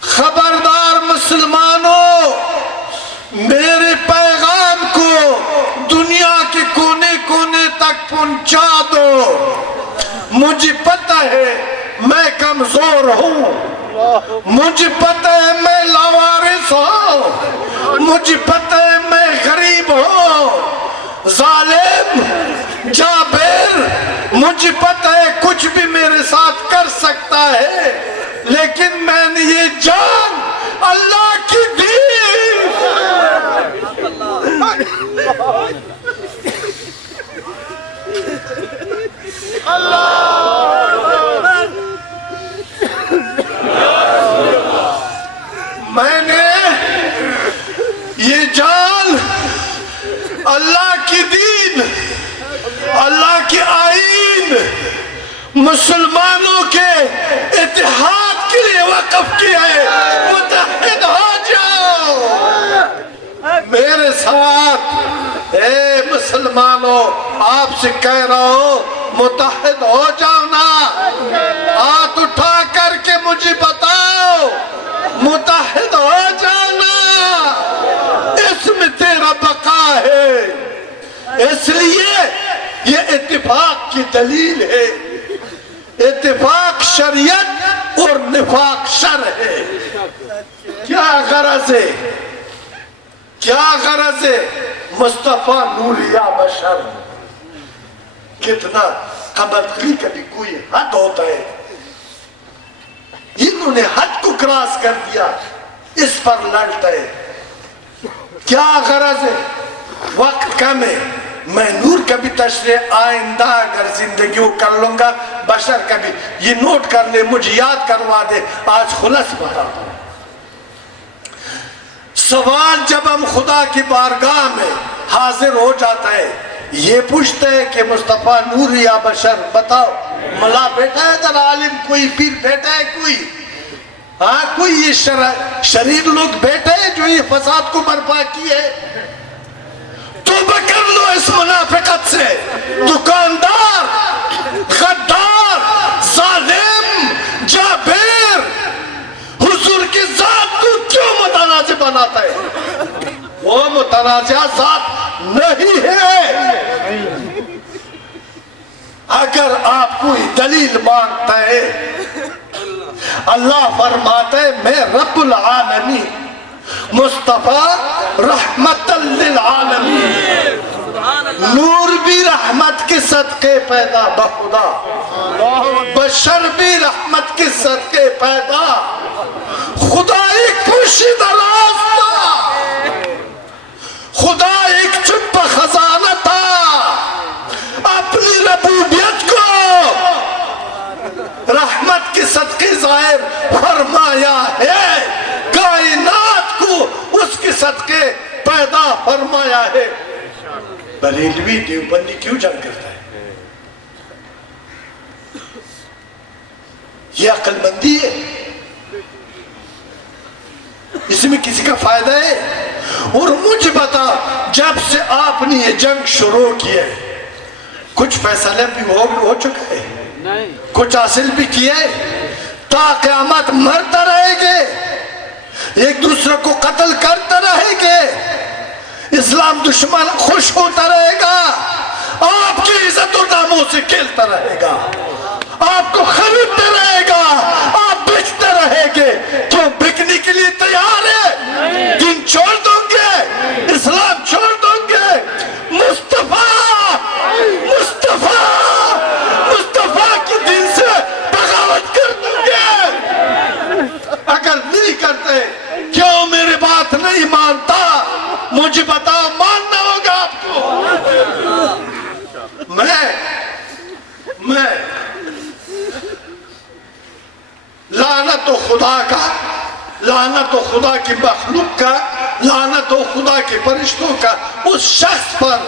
خبردار مسلمانوں، میرے پیغام کو دنیا کے کونے کونے تک پہنچا دو۔ مجھے پتہ ہے میں کمزور ہوں، مجھے پتہ ہے میں لاوارث ہوں، مجھے پتہ ہے میں غریب ہوں، ظالم جابر، مجھے پتہ ہے کچھ بھی میرے ساتھ کر سکتا ہے، لیکن میں نے یہ جان اللہ کی دی۔ میں نے یہ جان اللہ کی دین، اللہ کی آئین، مسلمانوں کے اتحاد کے لیے وقف کیا ہے۔ متحد ہو جاؤ میرے ساتھ۔ اے مسلمانوں، آپ سے کہہ رہا ہوں، متحد ہو جاؤ نا۔ ہاتھ اٹھا کر کے مجھے بتاؤ، متحد ہو جانا، اس میں تیرا بقا ہے۔ اس لیے یہ اتفاق کی دلیل ہے۔ اتفاق شریعت اور نفاق شر ہے۔ کیا غرض ہے؟ کیا غرض ہے؟ مصطفیٰ نور یا بشر، کتنا قبطلی کا بھی کوئی حد ہوتا ہے، انہوں نے حد کو کراس کر دیا، اس پر لڑتا ہے۔ کیا غرض ہے؟ وقت کم ہے، میں نور کا بھی تشریح آئندہ اگر زندگی کو کر لوں گا، بشر کا بھی یہ نوٹ کر لے، مجھے یاد کروا دے۔ آج خلص بتا دوں، سوال جب ہم خدا کی بارگاہ میں حاضر ہو جاتا ہے، یہ پوچھتے ہیں کہ مصطفیٰ نور یا بشر، بتاؤ ملا بیٹا ہے در عالم، کوئی پیر بیٹا ہے، کوئی یہ شریر لوگ بیٹے ہیں جو یہ فساد کو برپا کی ہے؟ توبہ کر لو اس منافقت سے۔ دکاندار، غدار، ظالم، جابر، حضور کی ذات کو کیوں متنازع بناتا ہے؟ وہ متنازع ذات نہیں ہے۔ اگر آپ کوئی دلیل مانگتا ہے، اللہ فرماتا ہے میں رب العالمین، مصطفیٰ رحمت للعالمین، نور بھی رحمت کے صدقے پیدا بخدا، بشر بھی رحمت کے صدقے پیدا، خدا ایک پوشیدہ راستہ، خدا ایک چھپا خزانہ تھا، اپنی ربوبیت کو رحمت کے صدقے ظاہر فرمایا ہے، کائنات کو اس کے صدقے پیدا فرمایا ہے۔ بریلوی دیوبندی کیوں جنگ کرتا ہے؟ یہ عقل مندی ہے؟ اس میں کسی کا فائدہ ہے؟ اور مجھے بتا، جب سے آپ نے یہ جنگ شروع کی ہے کچھ فیصلے بھی ہو چکے ہیں، کچھ حاصل بھی کیے، تا قیامت مرتا رہے گے، ایک دوسرے کو قتل کرتا رہے گے، اسلام دشمن خوش ہوتا رہے گا، آپ کی عزت و ناموس سے کھیلتا رہے گا، آپ کو خریدتا رہے گا، آپ بیچتے رہے گے۔ کیوں بکنے کے لیے تیار ہے؟ دین چھوڑ دوں گے، اسلام چھوڑ دوں گے، مصطفیٰ کی دین سے بغاوت کر دوں گے۔ اگر نہیں کرتے، کیوں میری بات نہیں مانتا؟ مجھے بتاؤ، ماننا ہوگا آپ کو۔ میں لعنت و خدا کا، لعنت و خدا کی مخلوق کا، لعنت و خدا کے فرشتوں کا اس شخص پر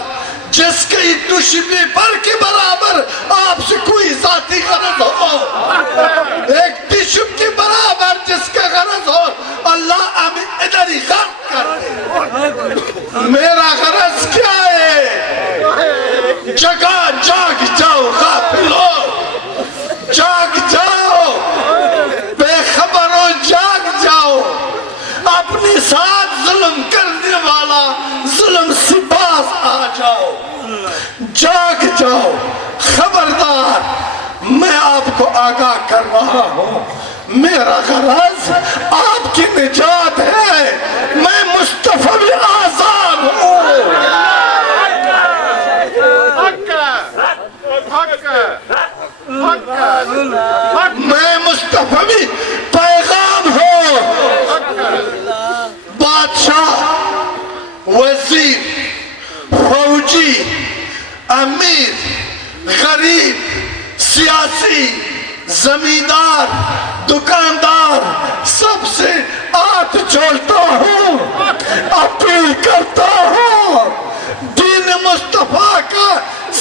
جس کے دشمنی پر کے برابر آپ سے کوئی ذاتی غرض ہو، ایک دشمن کے برابر جس کا غرض ہو، اللہ ہمیں ادھر ہی غرق کر دے۔ میرا غرض کیا ہے؟ جاگ جاؤ غافلو، جاگ جاؤ بے خبرو، جاگ جاؤ، اپنے ساتھ ظلم کرنے والا ظلم سے باز آ جاؤ، جاگ جاؤ۔ خبردار، میں آپ کو آگاہ کر رہا ہوں، میرا غرض آپ کی نجات ہے، میں مصطفیٰ بھی آزاد ہوں۔ میں مصطفیٰ بھی پیغام ہوں۔ بادشاہ، وزیر، فوجی، امیر، غریب، سیاسی، زمیندار، دکاندار، سب سے ہاتھ جوڑتا ہوں، اپیل کرتا ہوں، دین مصطفیٰ کا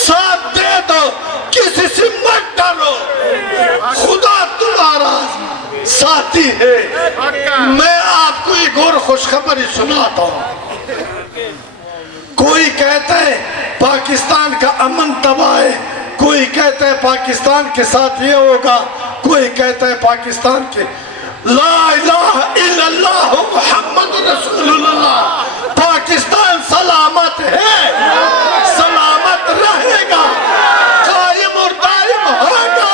ساتھ دے دو، کسی سے مت ڈرو، خدا تمہارا ساتھی ہے۔ میں آپ کو ایک اور خوشخبری سناتا ہوں۔ کوئی کہتا ہے پاکستان کا امن تباہ ہے، کوئی کہتا ہے پاکستان کے ساتھ یہ ہوگا، کوئی کہتا ہے پاکستان کے لا الہ الا اللہ محمد رسول اللہ، پاکستان سلامت ہے، سلامت رہے گا، قائم اور دائم ہوگا۔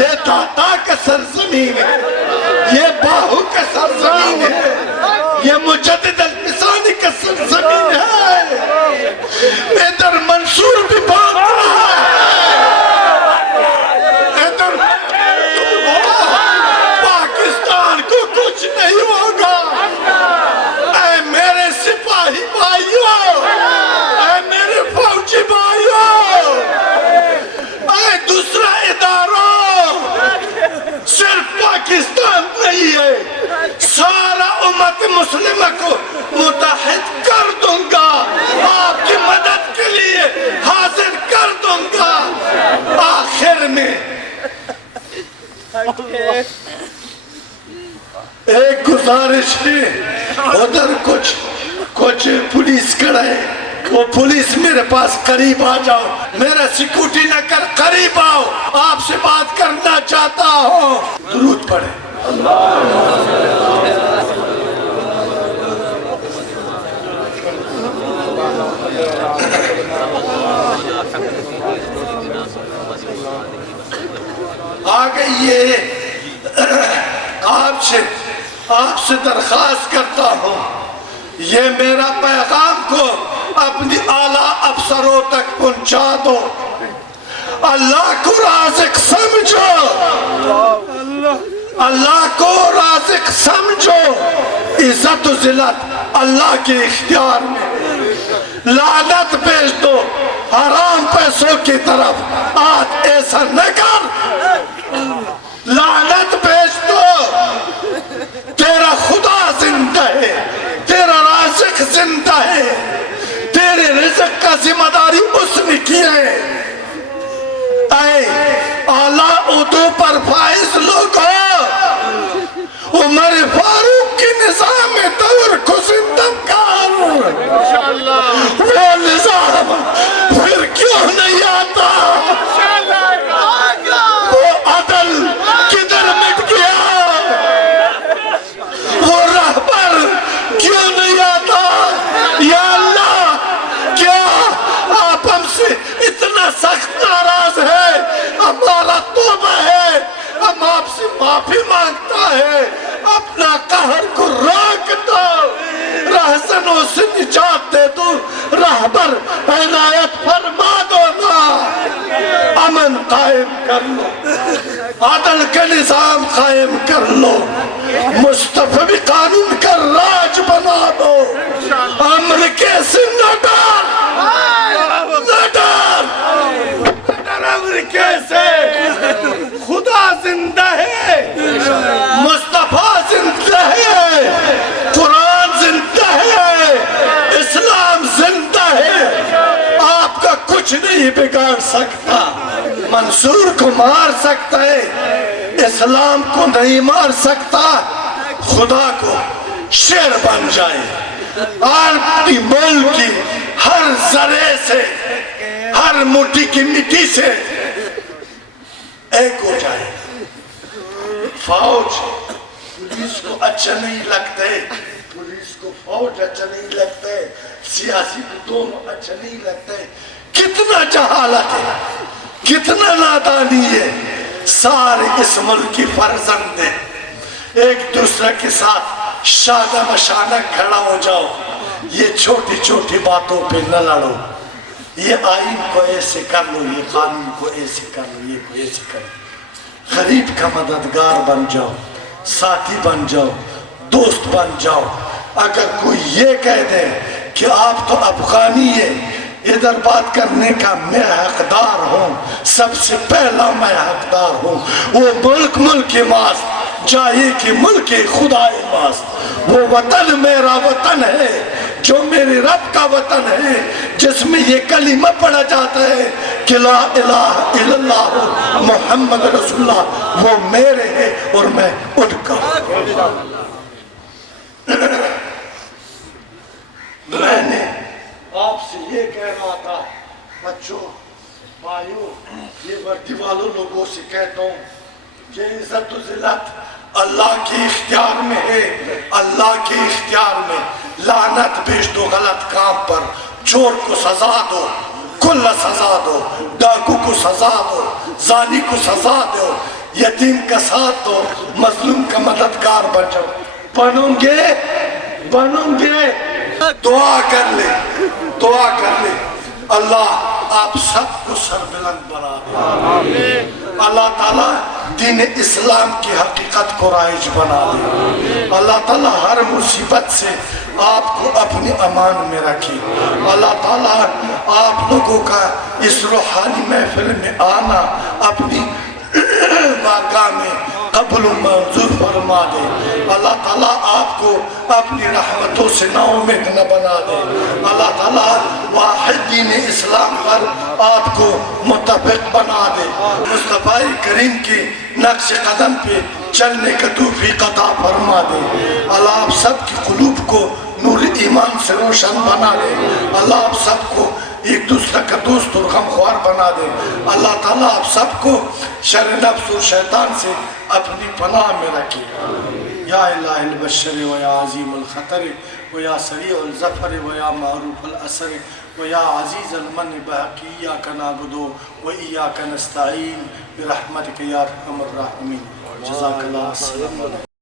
یہ داتا کا سرزمین ہے، یہ باہو کا سرزمین ہے، یہ مجدد الفسانی کا سرزمین ہے، ادھر منصور بھی بات رہا ہے، ادھر پاکستان کو کچھ نہیں ہوگا۔ اے میرے سپاہی بھائیوں، اے میرے فوجی بھائیوں، اے دوسرا اداروں، صرف پاکستان نہیں ہے، سارا امت مسلمہ کو متحد کر دوں گا، آپ کی مدد کے لیے حاضر کر دوں گا۔ آخر میں ایک گزارش ہے، ادھر کچھ پولیس کھڑے، وہ پولیس میرے پاس قریب آ جاؤ، میرا سیکورٹی نہ کر، قریب آؤ، آپ سے بات کرنا چاہتا ہوں۔ درود پڑھے۔ آگے یہ آپ سے درخواست کرتا ہوں، یہ میرا پیغام کو اپنی اعلیٰ افسروں تک پہنچا دو، اللہ کو رازق سمجھو، اللہ کو رازق سمجھو، عزت و ذلت اللہ کے اختیار میں، لعنت بھیج دو حرام پیسوں کی طرف، آج ایسا نہ کر، لعنت بھیج دو، تیرا خدا زندہ ہے، تیرا رازق زندہ ہے، تیرے رزق کا ذمہ داری اس نے کی ہے۔ اے اعلیٰ عہدوں پر آتا وہ عدل کدھر مٹ گیا وہ رہبر کیوں نہیں آتا یا اللہ کیا آپ ہم سے اتنا سخت ناراض ہے ہمارا توبہ ہے ہم آپ سے معافی مانگتا ہے اپنا قہر کو روک دو رہزنوں سے نجات دے دو رہبر عنایت فرما دو نا امن قائم کر لو عدل کا نظام قائم کر لو مصطفی قانون کا راج بنا دو امریکہ سے نہ ڈر امریکہ سے خدا زندہ ہے مصطفیٰ زندہ ہے قرآن زندہ ہے اسلام زندہ ہے آپ کا کچھ نہیں بگاڑ سکتا منصور کو مار سکتا ہے اسلام کو نہیں مار سکتا خدا کو شیر بن جائے اپنی ملک کی ہر ذرے سے ہر مٹھی کی مٹی سے ایک ہو جائے فوج پولیس کو اچھا نہیں لگتے پولیس کو فوج اچھا نہیں لگتے سیاسی کو دونوں اچھا نہیں لگتے کتنا جہالت ہے کتنا نادانی ہے سارے اس ملک کی فرزند ہیں ایک دوسرے کے ساتھ شانہ بشانہ کھڑا ہو جاؤ یہ چھوٹی چھوٹی باتوں پہ نہ لڑو یہ آئین کو ایسے کر لو یہ قانون کو ایسے کر لو یہ کو ایسے کر لو غریب کا مددگار بن جاؤ ساتھی بن جاؤ دوست بن جاؤ اگر کوئی یہ کہہ دے کہ آپ تو افغانی ہے ادھر بات کرنے کا میں حقدار ہوں سب سے پہلا میں حقدار ہوں وہ ملک کے ماس جائے کہ ملک خدا ماس وہ وطن میرا وطن ہے جو میرے رب کا وطن ہے جس میں یہ کلمہ پڑھا جاتا ہے کہ لا الہ الا اللہ محمد رسول اللہ وہ میرے ہیں اور میں ان کا میں نے آپ سے یہ کہہ رہا تھا بچوں بھائیوں یہ وردی والوں لوگوں سے کہتا ہوں کہ عزت و ذلت اللہ کے اختیار میں ہے اللہ کے اختیار میں لعنت بھیج دو غلط کام پر چور کو سزا دو کل سزا دو ڈاکو کو سزا دو زانی کو سزا دو یتیم کا ساتھ دو مظلوم کا مددگار بن جاؤ بنوں گے دعا کر لے اللہ آپ سب کو سربلند بنا دے اللہ تعالیٰ دین اسلام کی حقیقت کو رائج بنا دے اللہ تعالیٰ ہر مصیبت سے آپ کو اپنی امان میں رکھے اللہ تعالیٰ آپ لوگوں کا اس روحانی محفل میں آنا اپنی بارگاہ میں قبول و منظور فرما دے اللہ تعالیٰ آپ کو اپنی رحمتوں سے نا امید نہ بنا دے اللہ تعالیٰ واحد دین اسلام پر آپ کو متفق بنا دے مصطفیٰ کریم کی نقش قدم پہ چلنے کا توفیق عطا فرما دے اللہ آپ سب کی قلوب کو نور ایمان سے روشن بنا دے اللہ آپ سب کو ایک دوسرے کا دوست اور غمخوار بنا دے اللہ تعالیٰ آپ سب کو شر نفس اور شیطان سے اپنی پناہ میں رکھے یا الہ البشر و یا عظیم الخطر و یا سریع الظفر و یا معروف الاثر و یا عزیز المن بحقی ایاک نعبد و ایاک نستعین برحمتک یا ارحم الراحمین جزاک اللہ السلام علیکم